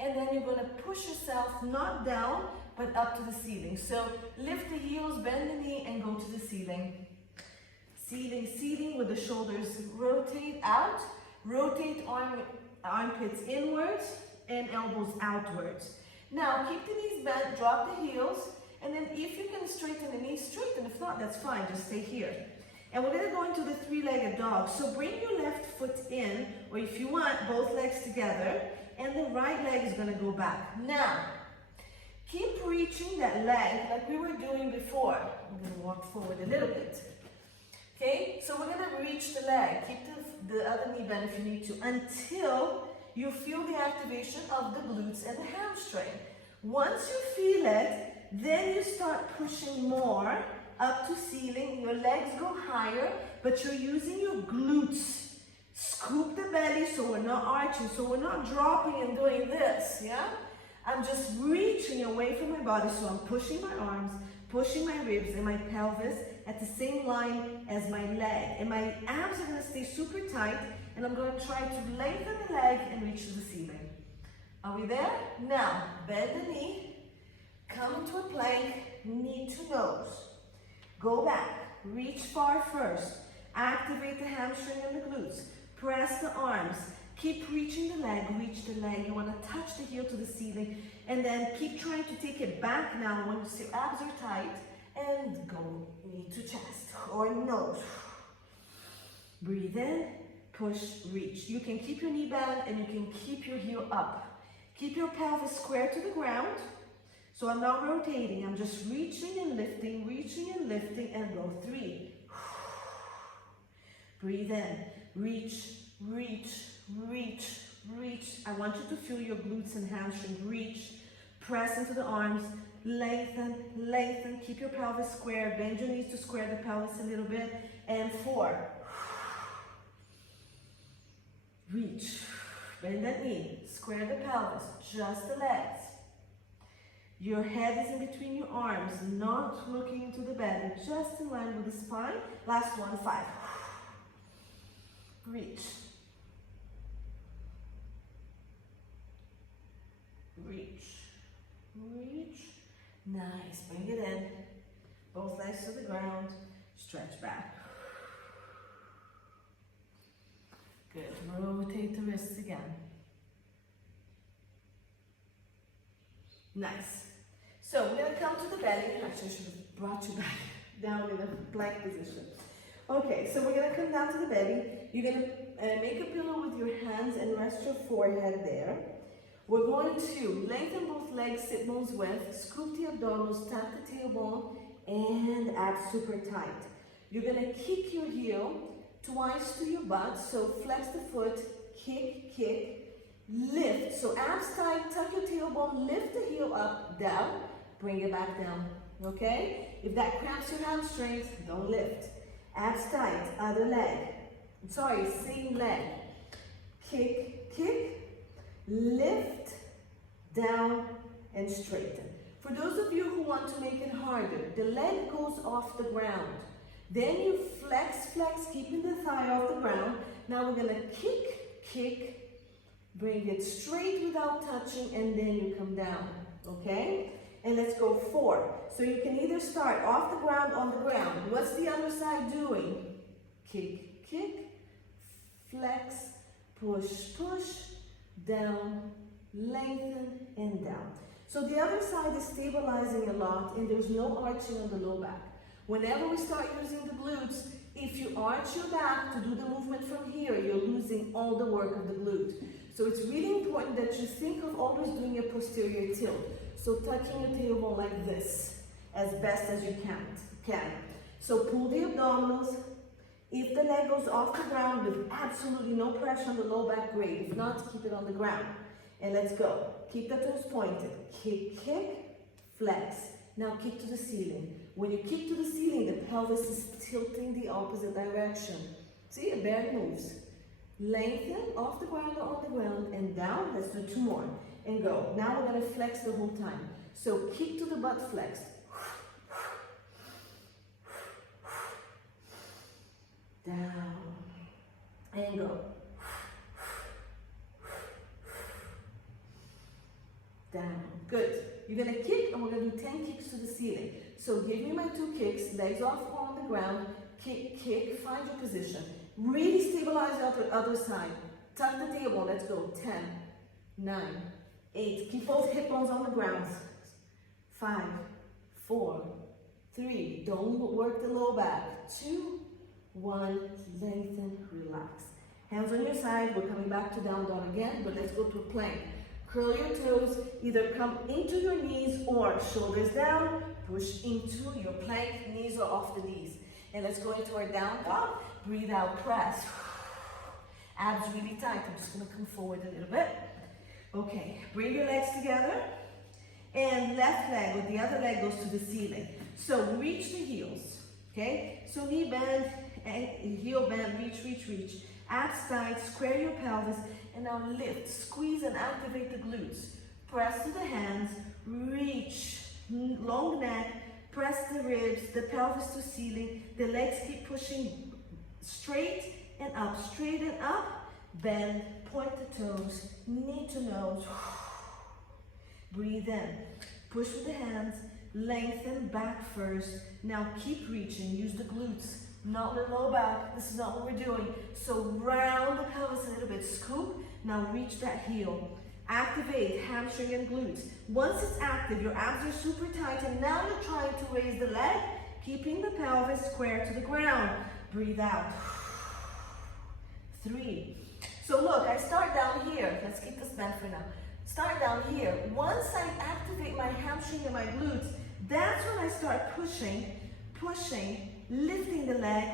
And then you're gonna push yourself, not down, but up to the ceiling. So lift the heels, bend the knee, and go to the ceiling. Ceiling, ceiling with the shoulders. Rotate out. Rotate armpits inwards and elbows outwards. Now keep the knees bent, drop the heels, and then if you can straighten the knees, straighten. If not, that's fine, just stay here. And we're gonna go into the 3-legged dog. So bring your left foot in, or if you want, both legs together, and the right leg is gonna go back. Now, Keep reaching that leg like we were doing before. I'm going to walk forward a little bit. Okay, so we're going to reach the leg. Keep the other knee bent if you need to, until you feel the activation of the glutes and the hamstring. Once you feel it, then you start pushing more up to ceiling. Your legs go higher, but you're using your glutes. Scoop the belly so we're not arching, so we're not dropping and doing this, yeah? I'm just reaching away from my body, so I'm pushing my arms, pushing my ribs and my pelvis at the same line as my leg. And my abs are gonna stay super tight, and I'm gonna try to lengthen the leg and reach to the ceiling. Are we there? Now, bend the knee, come into a plank, knee to nose. Go back, reach far first. Activate the hamstring and the glutes. Press the arms. Keep reaching the leg, reach the leg. You want to touch the heel to the ceiling, and then keep trying to take it back now once your abs are tight, and go knee to chest or nose. Breathe in, push, reach. You can keep your knee bent and you can keep your heel up. Keep your pelvis square to the ground. So I'm not rotating, I'm just reaching and lifting, and go 3. Breathe in, reach, reach, reach, reach. I want you to feel your glutes and hamstring. Reach, press into the arms, lengthen, lengthen. Keep your pelvis square, bend your knees to square the pelvis a little bit, and 4. Reach, bend that knee, square the pelvis, just the legs. Your head is in between your arms, not looking into the belly, just in line with the spine. Last one, 5. Reach. Reach. Reach. Nice. Bring it in. Both legs to the ground. Stretch back. Good. Rotate the wrists again. Nice. So we're going to come to the belly. Actually, I should have brought you back down in a plank position. Okay, so we're going to come down to the belly. You're going to make a pillow with your hands and rest your forehead there. We're going to lengthen both legs, sit bones width, scoop the abdominals, tap the tailbone, and abs super tight. You're going to kick your heel twice to your butt. So flex the foot, kick, kick, lift. So abs tight, tuck your tailbone, lift the heel up, down, bring it back down. Okay? If that cramps your hamstrings, don't lift. Abs tight, other leg. Sorry, same leg. Kick, kick, lift, down, and straighten. For those of you who want to make it harder, the leg goes off the ground. Then you flex, flex, keeping the thigh off the ground. Now we're gonna kick, kick, bring it straight without touching, and then you come down, okay? And let's go 4. So you can either start off the ground, on the ground. What's the other side doing? Kick, kick, flex, push, push, down, lengthen, and down. So the other side is stabilizing a lot, and there's no arching on the low back. Whenever we start using the glutes, if you arch your back to do the movement from here, you're losing all the work of the glute. So it's really important that you think of always doing a posterior tilt. So touching your tailbone like this, as best as you can. So pull the abdominals. If the leg goes off the ground with absolutely no pressure on the low back, great. If not, keep it on the ground. And let's go. Keep the toes pointed. Kick, kick, flex. Now kick to the ceiling. When you kick to the ceiling, the pelvis is tilting the opposite direction. See, it barely moves. Lengthen off the ground or on the ground and down. Let's do 2 more. And go. Now we're going to flex the whole time. So kick to the butt flex. Down. And go. Down. Good. You're going to kick, and we're going to do 10 kicks to the ceiling. So give me my 2 kicks, legs off on the ground, kick, kick, find your position. Really stabilize the other side. Tuck the tailbone. Let's go. 10, 9, 8. Keep both hip bones on the ground. 5, 4, 3. Don't work the low back. 2, 1. Lengthen, relax. Hands on your side. We're coming back to down dog again, but let's go to a plank. Curl your toes, either come into your knees or shoulders down, push into your plank, knees are off the knees. And let's go into our down dog. Breathe out, press. Abs really tight. I'm just gonna come forward a little bit. Okay, bring your legs together. And left leg with the other leg goes to the ceiling. So reach the heels, okay? So knee bend, and heel bend, reach, reach, reach. Abs tight, square your pelvis, and now lift, squeeze and activate the glutes. Press to the hands, reach, long neck, press the ribs, the pelvis to ceiling, the legs keep pushing straight and up, bend, point the toes, knee to nose, breathe in, push with the hands, lengthen back first, now keep reaching, use the glutes, not the low back, this is not what we're doing, so round the pelvis a little bit, scoop, now reach that heel, activate hamstring and glutes. Once it's active, your abs are super tight, and now you're trying to raise the leg, keeping the pelvis square to the ground, breathe out, 3, so look, I start down here, let's keep this bent for now, start down here, once I activate my hamstring and my glutes, that's when I start pushing, lifting the leg,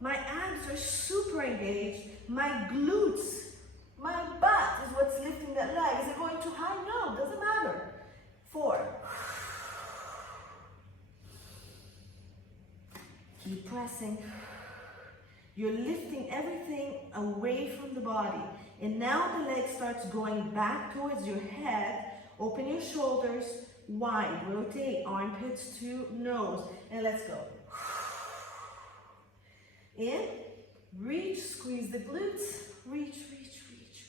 my abs are super engaged, my glutes, my butt is what's lifting that leg. Is it going too high? No, doesn't matter. 4. Keep pressing. You're lifting everything away from the body. And now the leg starts going back towards your head. Open your shoulders wide. Rotate armpits to nose. And let's go. In, reach, squeeze the glutes, reach, reach, reach,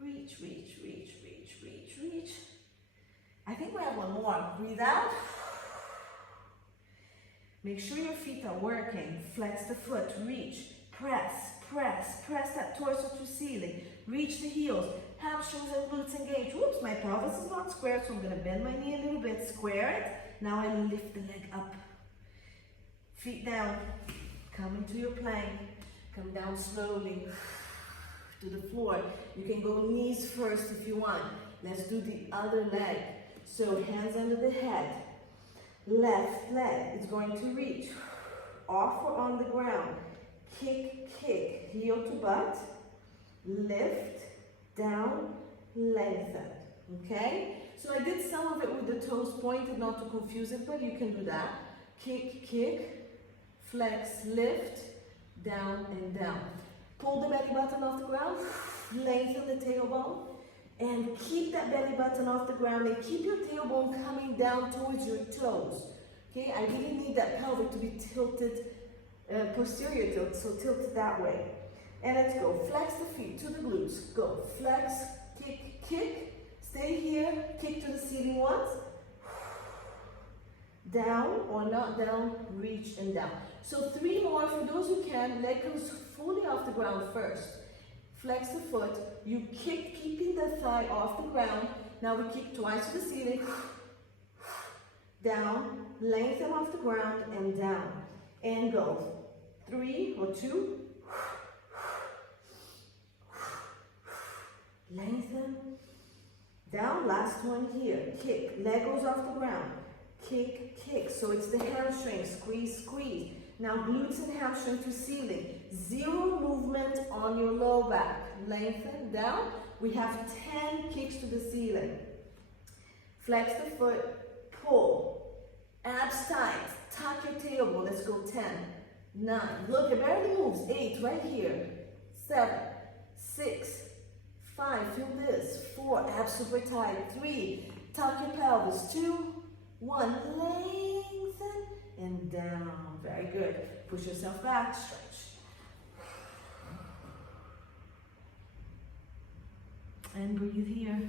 reach, reach, reach, reach, reach, reach, reach. I think we have one more. Breathe out. Make sure your feet are working. Flex the foot, reach, press, press, press that torso to ceiling. Reach the heels, hamstrings and glutes engage. Whoops, my pelvis is not square, so I'm gonna bend my knee a little bit, square it. Now I lift the leg up. Feet down. Come into your plank, come down slowly to the floor. You can go knees first if you want. Let's do the other leg. So hands under the head. Left leg is going to reach off or on the ground. Kick, kick, heel to butt. Lift, down, lengthen. Okay? So I did some of it with the toes pointed, not to confuse it, but you can do that. Kick, kick. Flex, lift, down and down. Pull the belly button off the ground, lengthen the tailbone, and keep that belly button off the ground and keep your tailbone coming down towards your toes. Okay, I really need that pelvic to be tilted, posterior tilt, so tilt it that way. And let's go, flex the feet to the glutes. Go, flex, kick, kick, stay here, kick to the ceiling once. Down or not down, reach and down. So 3 more for those who can. Leg goes fully off the ground first. Flex the foot. You kick, keeping the thigh off the ground. Now we kick twice to the ceiling. Down, lengthen off the ground and down. And go. 3 or 2. Lengthen. Down, last one here. Kick, leg goes off the ground. Kick, kick. So it's the hamstring, squeeze, squeeze. Now glutes and hamstring to ceiling. 0 movement on your low back. Lengthen, down. We have 10 kicks to the ceiling. Flex the foot, pull. Abs tight, tuck your tailbone. Let's go 10, 9. Look, it barely moves. 8, right here. 7, 6, 5, feel this. 4, abs super tight. 3, tuck your pelvis. 2, 1, lengthen and down. Very good. Push yourself back, stretch. And breathe here.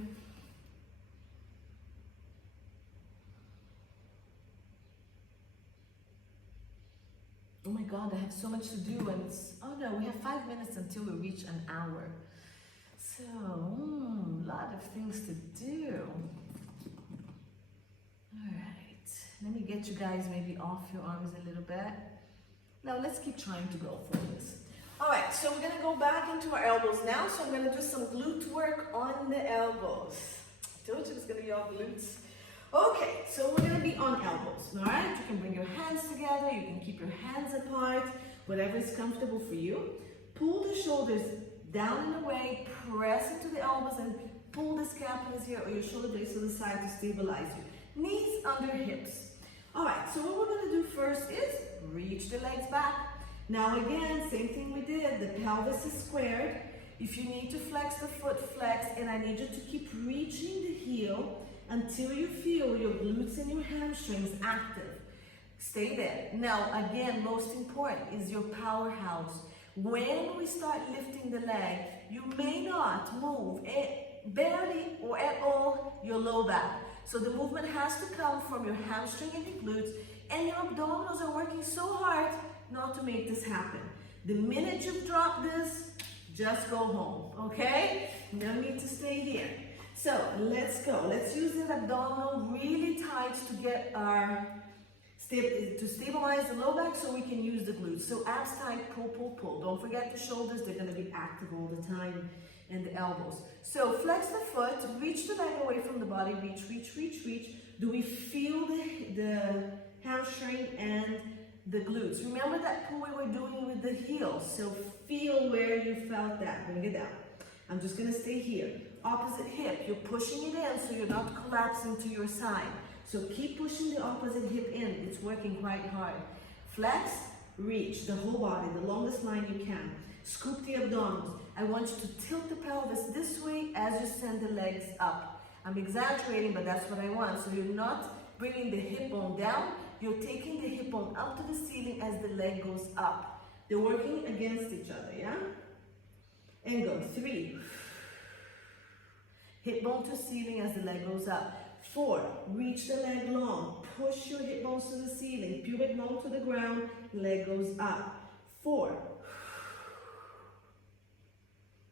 Oh my God, I have so much to do, and oh no, we have 5 minutes until we reach an hour. So, a lot of things to do. All right, let me get you guys maybe off your arms a little bit. Now let's keep trying to go for this. All right, so we're gonna go back into our elbows now. So I'm gonna do some glute work on the elbows. I told you it's gonna be all glutes. Okay, so we're gonna be on elbows, all right? You can bring your hands together, you can keep your hands apart, whatever is comfortable for you. Pull the shoulders down and away, press into the elbows and pull the scapulars here or your shoulder blades to the side to stabilize you. Knees under hips. All right, so what we're gonna do first is reach the legs back. Now again, same thing we did, the pelvis is squared. If you need to flex the foot, flex, and I need you to keep reaching the heel until you feel your glutes and your hamstrings active. Stay there. Now again, most important is your powerhouse. When we start lifting the leg, you may not move barely or at all your low back. So the movement has to come from your hamstring and your glutes, and your abdominals are working so hard not to make this happen. The minute you drop this, just go home, okay? No need to stay here. So let's go. Let's use that abdominal really tight to get our to stabilize the low back so we can use the glutes. So abs tight, pull, pull, pull. Don't forget the shoulders, they're gonna be active all the time, and the elbows. So flex the foot, reach the leg away from the body, reach, reach, reach, reach. Do we feel the hamstring and the glutes? Remember that pull we were doing with the heels. So feel where you felt that. Bring it down. I'm just gonna stay here. Opposite hip, you're pushing it in so you're not collapsing to your side. So keep pushing the opposite hip in. It's working quite hard. Flex, reach the whole body, the longest line you can. Scoop the abdominals. I want you to tilt the pelvis this way as you send the legs up. I'm exaggerating, but that's what I want. So you're not bringing the hip bone down. You're taking the hip bone up to the ceiling as the leg goes up. They're working against each other, yeah? And go. 3. Hip bone to ceiling as the leg goes up. 4, reach the leg long, push your hip bones to the ceiling, pubic bone to the ground, leg goes up. 4.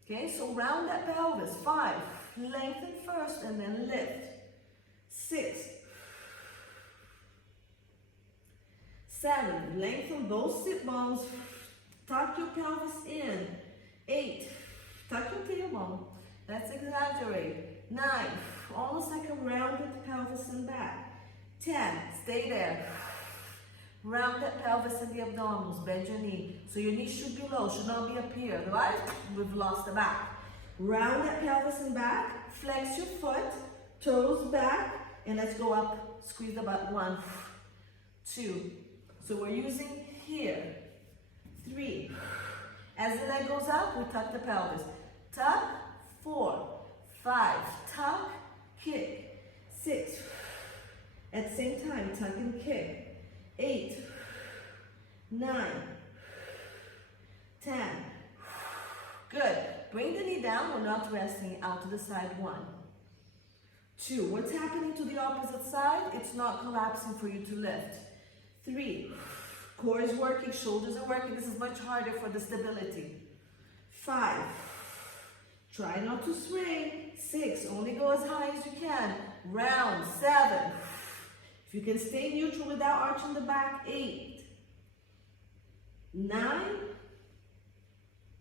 Okay, so round that pelvis. 5, lengthen first and then lift. 6. 7, lengthen both sit bones, tuck your pelvis in. 8, tuck your tailbone. Let's exaggerate. 9, almost like a rounded pelvis and back. 10, stay there. Round that pelvis and the abdominals, bend your knee. So your knee should be low, should not be up here, right? We've lost the back. Round that pelvis and back, flex your foot, toes back, and let's go up, squeeze the butt. 1, 2. So we're using here. 3. As the leg goes up, we tuck the pelvis. Tuck, 4, 5, tuck, kick. 6, at the same time, tuck and kick. 8, 9, 10. Good. Bring the knee down, we're not resting, out to the side. 1, 2. What's happening to the opposite side? It's not collapsing for you to lift. 3, core is working, shoulders are working. This is much harder for the stability. 5, try not to swing. 6, only go as high as you can. Round. 7, if you can stay neutral without arching the back. 8, 9,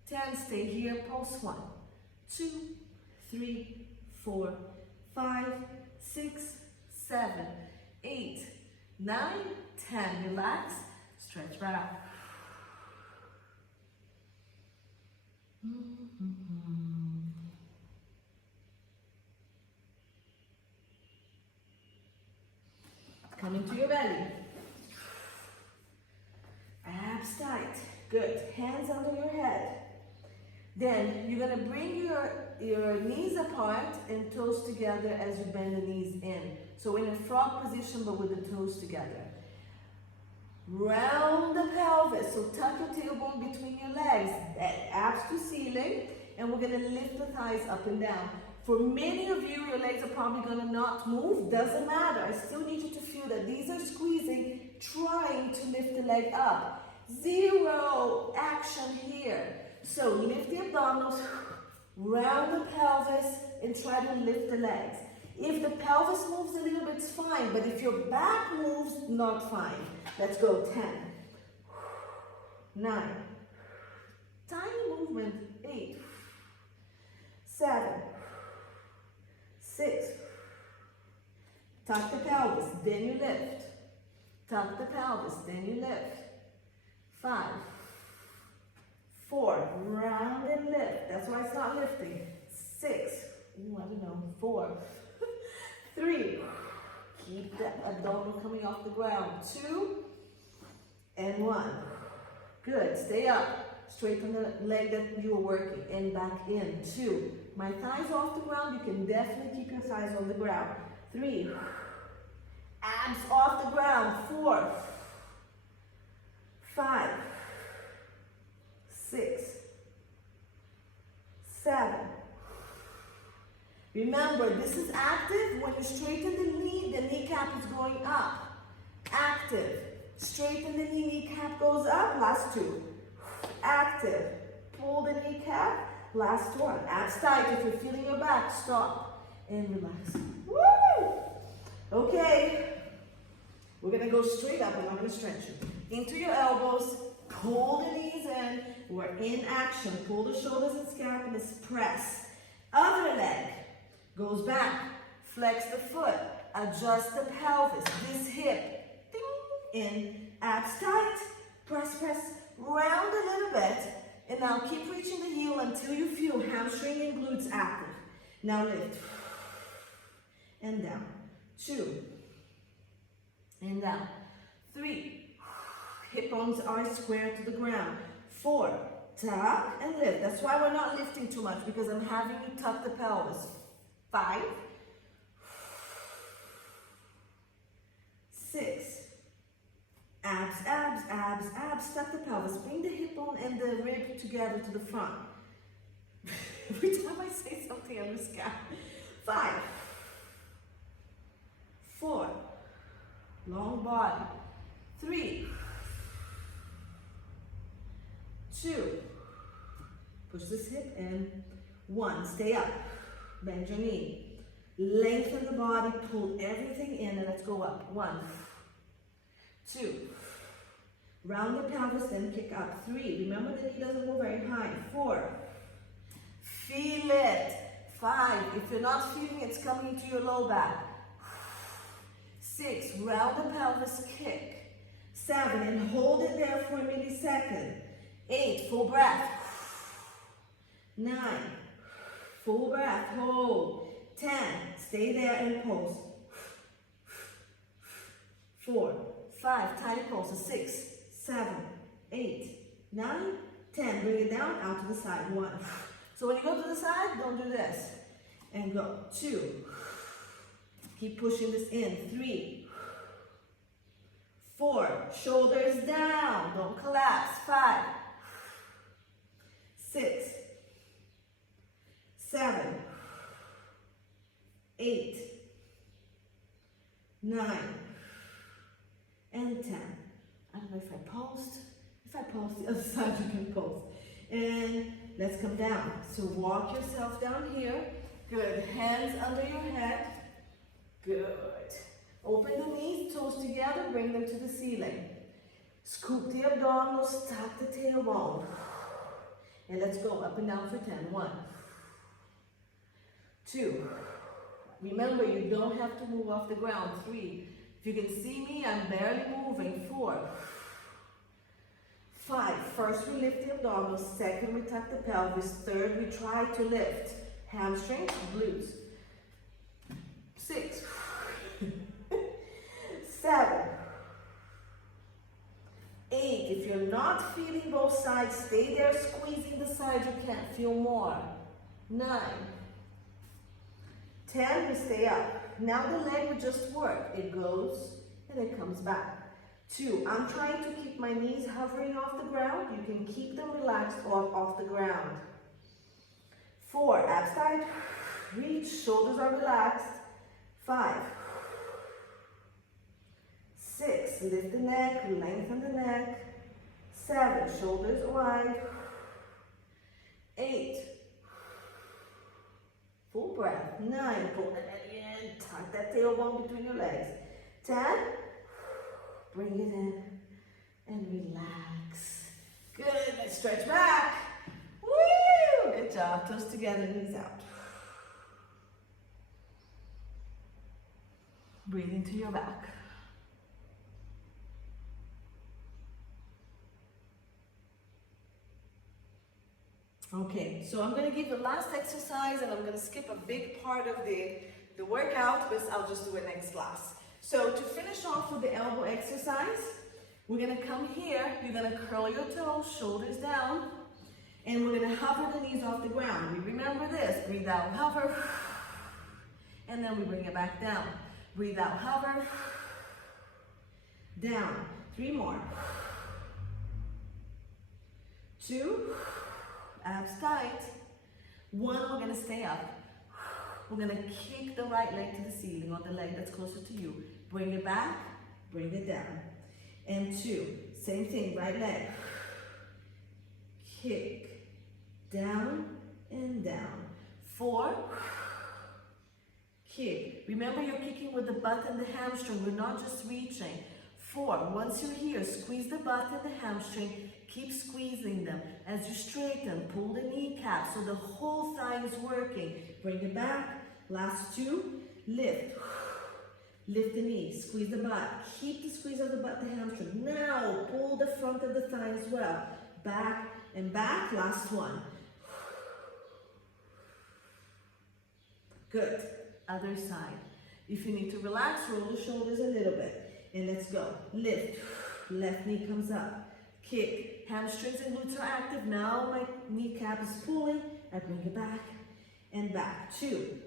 10, stay here, pulse. 1, 2, 3, 4, 5, 6, 7, 8, 9, 10, relax, stretch right out. Come into your belly. Abs tight. Good. Hands under your head. Then you're going to bring your knees apart and toes together as you bend the knees in. So in a frog position, but with the toes together. Round the pelvis. So tuck your tailbone between your legs. Abs to ceiling. And we're going to lift the thighs up and down. For many of you, your legs are probably going to not move. Doesn't matter. I still need you to feel that these are squeezing, trying to lift the leg up. 0 action here. So lift the abdominals, round the pelvis, and try to lift the legs. If the pelvis moves a little bit, it's fine. But if your back moves, not fine. Let's go. 10, 9, Tiny movement. 8, 7, 6. Tuck the pelvis, then you lift. Tuck the pelvis, then you lift. 5, 4, round and lift. That's why it's not lifting. 6, ooh, I don't know, 4, 3, keep that abdominal coming off the ground. 2, and 1. Good, stay up. Straighten the leg that you were working, and back in. 2, my thighs off the ground. You can definitely keep your thighs on the ground. 3, abs off the ground. 4, 5, 6, 7. Remember, this is active. When you straighten the knee, the kneecap is going up. Active. Straighten the knee, kneecap goes up. Last 2. Active. Pull the kneecap. Last 1. Abs tight. If you're feeling your back, stop and relax. Woo! Okay. We're going to go straight up and I'm going to stretch you. Into your elbows. Pull the knees in. We're in action. Pull the shoulders and scapulas. Press. Other leg goes back. Flex the foot. Adjust the pelvis. This hip. Ding. In. Abs tight. Press, press. Round a little bit. And now keep reaching the heel until you feel hamstring and glutes active. Now lift. And down. 2. And down. 3. Hip bones are square to the ground. 4. Tuck and lift. That's why we're not lifting too much, because I'm having you tuck the pelvis. 5. 6. Abs, abs, abs, abs. Tuck the pelvis. Bring the hip bone and the rib together to the front. Every time I say something, I'm just scared. 5. 4. Long body. 3. 2. Push this hip in. 1. Stay up. Bend your knee. Lengthen the body. Pull everything in and let's go up. 1. 2. Round the pelvis, then kick up. 3. Remember the knee doesn't go very high. 4. Feel it. 5. If you're not feeling it, it's coming into your low back. 6. Round the pelvis, kick. 7. And hold it there for a millisecond. 8. Full breath. 9. Full breath. Hold. 10. Stay there and pulse. 4. 5, tiny pulses. 6, 7, 8, 9, 10. Bring it down, out to the side. 1. So when you go to the side, don't do this. And go. 2. Keep pushing this in. 3, 4. Shoulders down. Don't collapse. 5, 6, 7, 8, 9, and 10. I don't know if I paused. If I paused the other side, you can pause. And let's come down. So walk yourself down here. Good. Hands under your head. Good. Open the knees, toes together, bring them to the ceiling. Scoop the abdominals, tuck the tailbone. And let's go up and down for 10. 1, 2. Remember, you don't have to move off the ground. 3. If you can see me, I'm barely moving. 4, 5. First we lift the abdominals. Second we tuck the pelvis. Third we try to lift hamstrings, glutes. 6, 7, 8. If you're not feeling both sides, stay there squeezing the side you can't feel more. 9, 10. We stay up. Now the leg will just work. It goes and it comes back. 2. I'm trying to keep my knees hovering off the ground. You can keep them relaxed or off the ground. 4. Abs tight. Reach. Shoulders are relaxed. 5, 6. Lift the neck. Lengthen the neck. 7. Shoulders wide. 8. Full breath. 9. Pull the neck in. Tuck that tailbone between your legs. 10. Bring it in and relax. Good. Let's stretch back. lift up, toes together, knees out. Breathe into your back. Okay, so I'm going to give the last exercise and I'm going to skip a big part of the workout, but I'll just do it next class. So to finish off with the elbow exercise, we're going to come here, you're going to curl your toes, shoulders down, and we're going to hover the knees off the ground. We remember this, breathe out, hover, and then we bring it back down. Breathe out, hover, down. 3 more. 2, abs tight. 1, we're going to stay up. We're going to kick the right leg to the ceiling, or the leg that's closer to you. Bring it back, bring it down. And 2, same thing, right leg. Kick, down and down. 4, kick. Remember, you're kicking with the butt and the hamstring. We're not just reaching. 4, once you're here, squeeze the butt and the hamstring. Keep squeezing them. As you straighten, pull the kneecap so the whole thigh is working. Bring it back. Last 2, lift. Lift the knee, squeeze the butt. Keep the squeeze of the butt, the hamstring. Now, pull the front of the thigh as well. Back and back. Last 1. Good. Other side. If you need to relax, roll the shoulders a little bit. And let's go. Lift. Left knee comes up. Kick. Hamstrings and glutes are active. Now my kneecap is pulling. I bring it back and back. 2.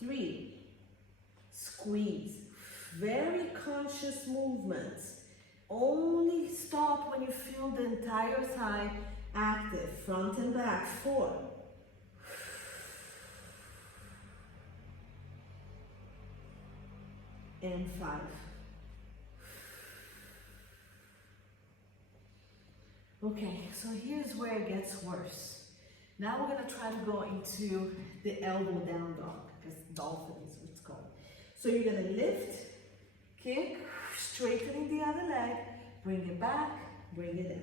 3. Squeeze. Very conscious movements. Only stop when you feel the entire thigh active. Front and back. 4. And 5. Okay, so here's where it gets worse. Now we're going to try to go into the elbow down dog, because dolphin is what it's called. So you're going to lift, kick, straightening the other leg, bring it back, bring it in.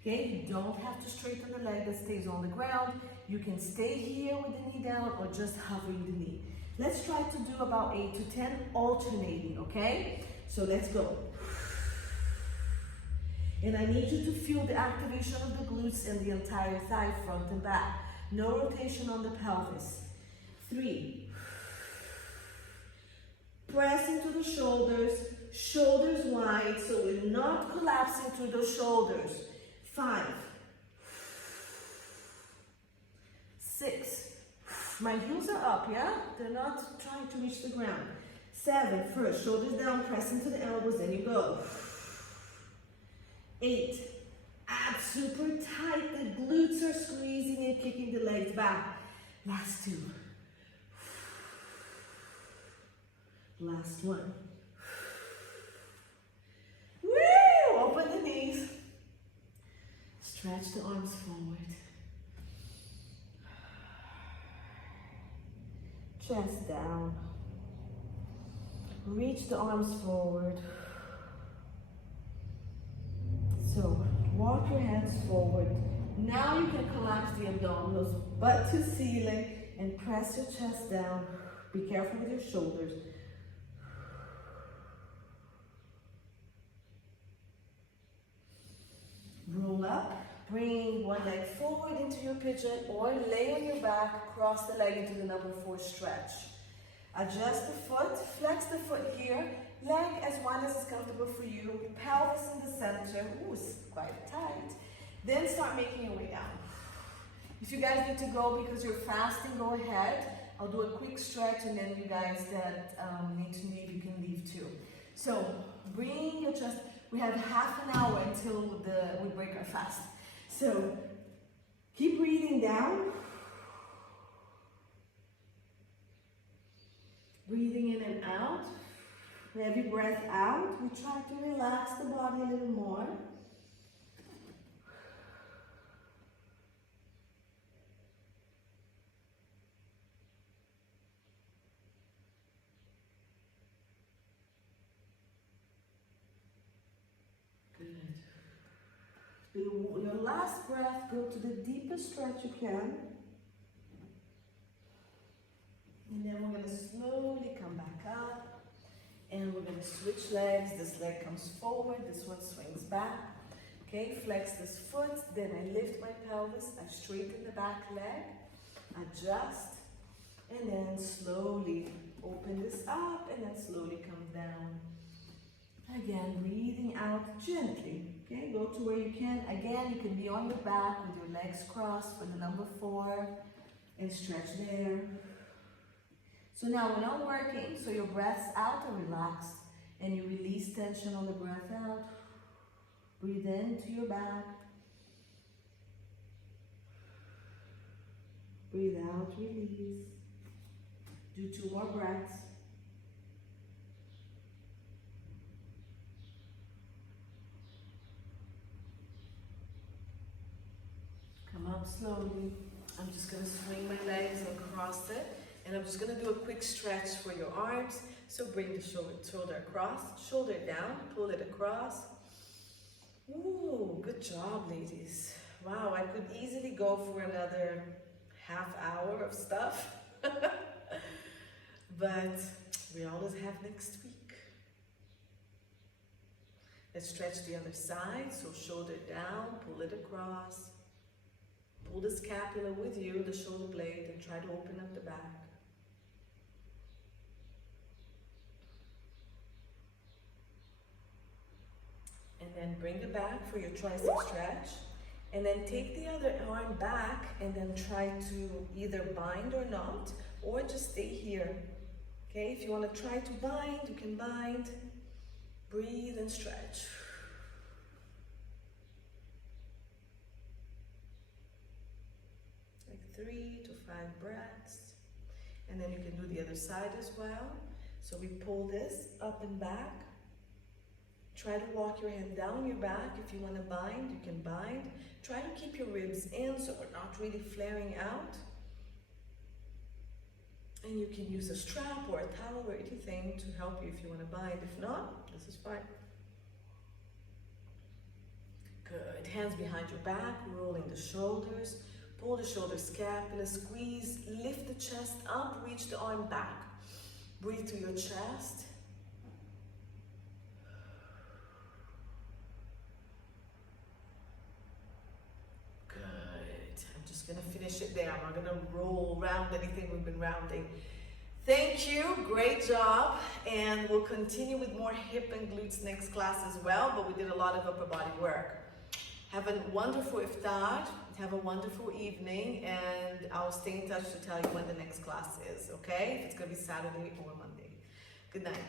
Okay, you don't have to straighten the leg that stays on the ground. You can stay here with the knee down or just hovering the knee. Let's try to do about 8 to 10 alternating, okay? So let's go. And I need you to feel the activation of the glutes and the entire thigh, front and back. No rotation on the pelvis. 3. Press into the shoulders, shoulders wide, so we're not collapsing through those shoulders. 5. 6. My heels are up, yeah? They're not trying to reach the ground. 7. First, shoulders down, press into the elbows, then you go. 8. Abs super tight, the glutes are squeezing and kicking the legs back. Last 2. Last 1. Woo! Open the knees. Stretch the arms forward. Chest down. Reach the arms forward. So walk your hands forward. Now you can collapse the abdominals, butt to ceiling, and press your chest down. Be careful with your shoulders. Roll up. Bring one leg forward into your pigeon or lay on your back, cross the leg into the number 4 stretch. Adjust the foot, flex the foot here, leg as wide as is comfortable for you, pelvis in the center, ooh, it's quite tight. Then start making your way down. If you guys need to go because you're fasting, go ahead. I'll do a quick stretch and then you guys that need to leave, you can leave too. So bring your chest, we have half an hour until we break our fast. So keep breathing down. Breathing in and out. Heavy breath out. We try to relax the body a little more. Good. Your last breath, go to the deepest stretch you can. And then we're going to slowly come back up. And we're going to switch legs. This leg comes forward, this one swings back. Okay, flex this foot, then I lift my pelvis, I straighten the back leg, adjust, and then slowly open this up, and then slowly come down. Again, breathing out gently. Okay, go to where you can. Again, you can be on your back with your legs crossed for the number 4, and stretch there. So now we're not working, so your breaths out are relaxed, and you release tension on the breath out. Breathe into your back. Breathe out, release. Do 2 more breaths. Come up slowly. I'm just going to swing my legs and cross it. And I'm just going to do a quick stretch for your arms. So bring the shoulder across, shoulder down, pull it across. Ooh, good job, ladies. Wow, I could easily go for another half hour of stuff. But we always have next week. Let's stretch the other side. So shoulder down, pull it across. Pull the scapula with you, the shoulder blade, and try to open up the back. And then bring it back for your tricep stretch. And then take the other arm back and then try to either bind or not, or just stay here. Okay, if you want to try to bind, you can bind. Breathe and stretch. Like 3 to 5 breaths. And then you can do the other side as well. So we pull this up and back. Try to walk your hand down your back. If you want to bind, you can bind. Try to keep your ribs in so we're not really flaring out. And you can use a strap or a towel or anything to help you if you want to bind. If not, this is fine. Good. Hands behind your back, rolling the shoulders. Pull the shoulder scapula, squeeze, lift the chest up, reach the arm back. Breathe through your chest. Gonna finish it there. I'm not gonna roll around anything we've been rounding. Thank you, great job. And we'll continue with more hip and glutes next class as well, but we did a lot of upper body work. Have a wonderful iftar, have a wonderful evening, and I'll stay in touch to tell you when the next class is, okay? If it's gonna be Saturday or Monday. Good night.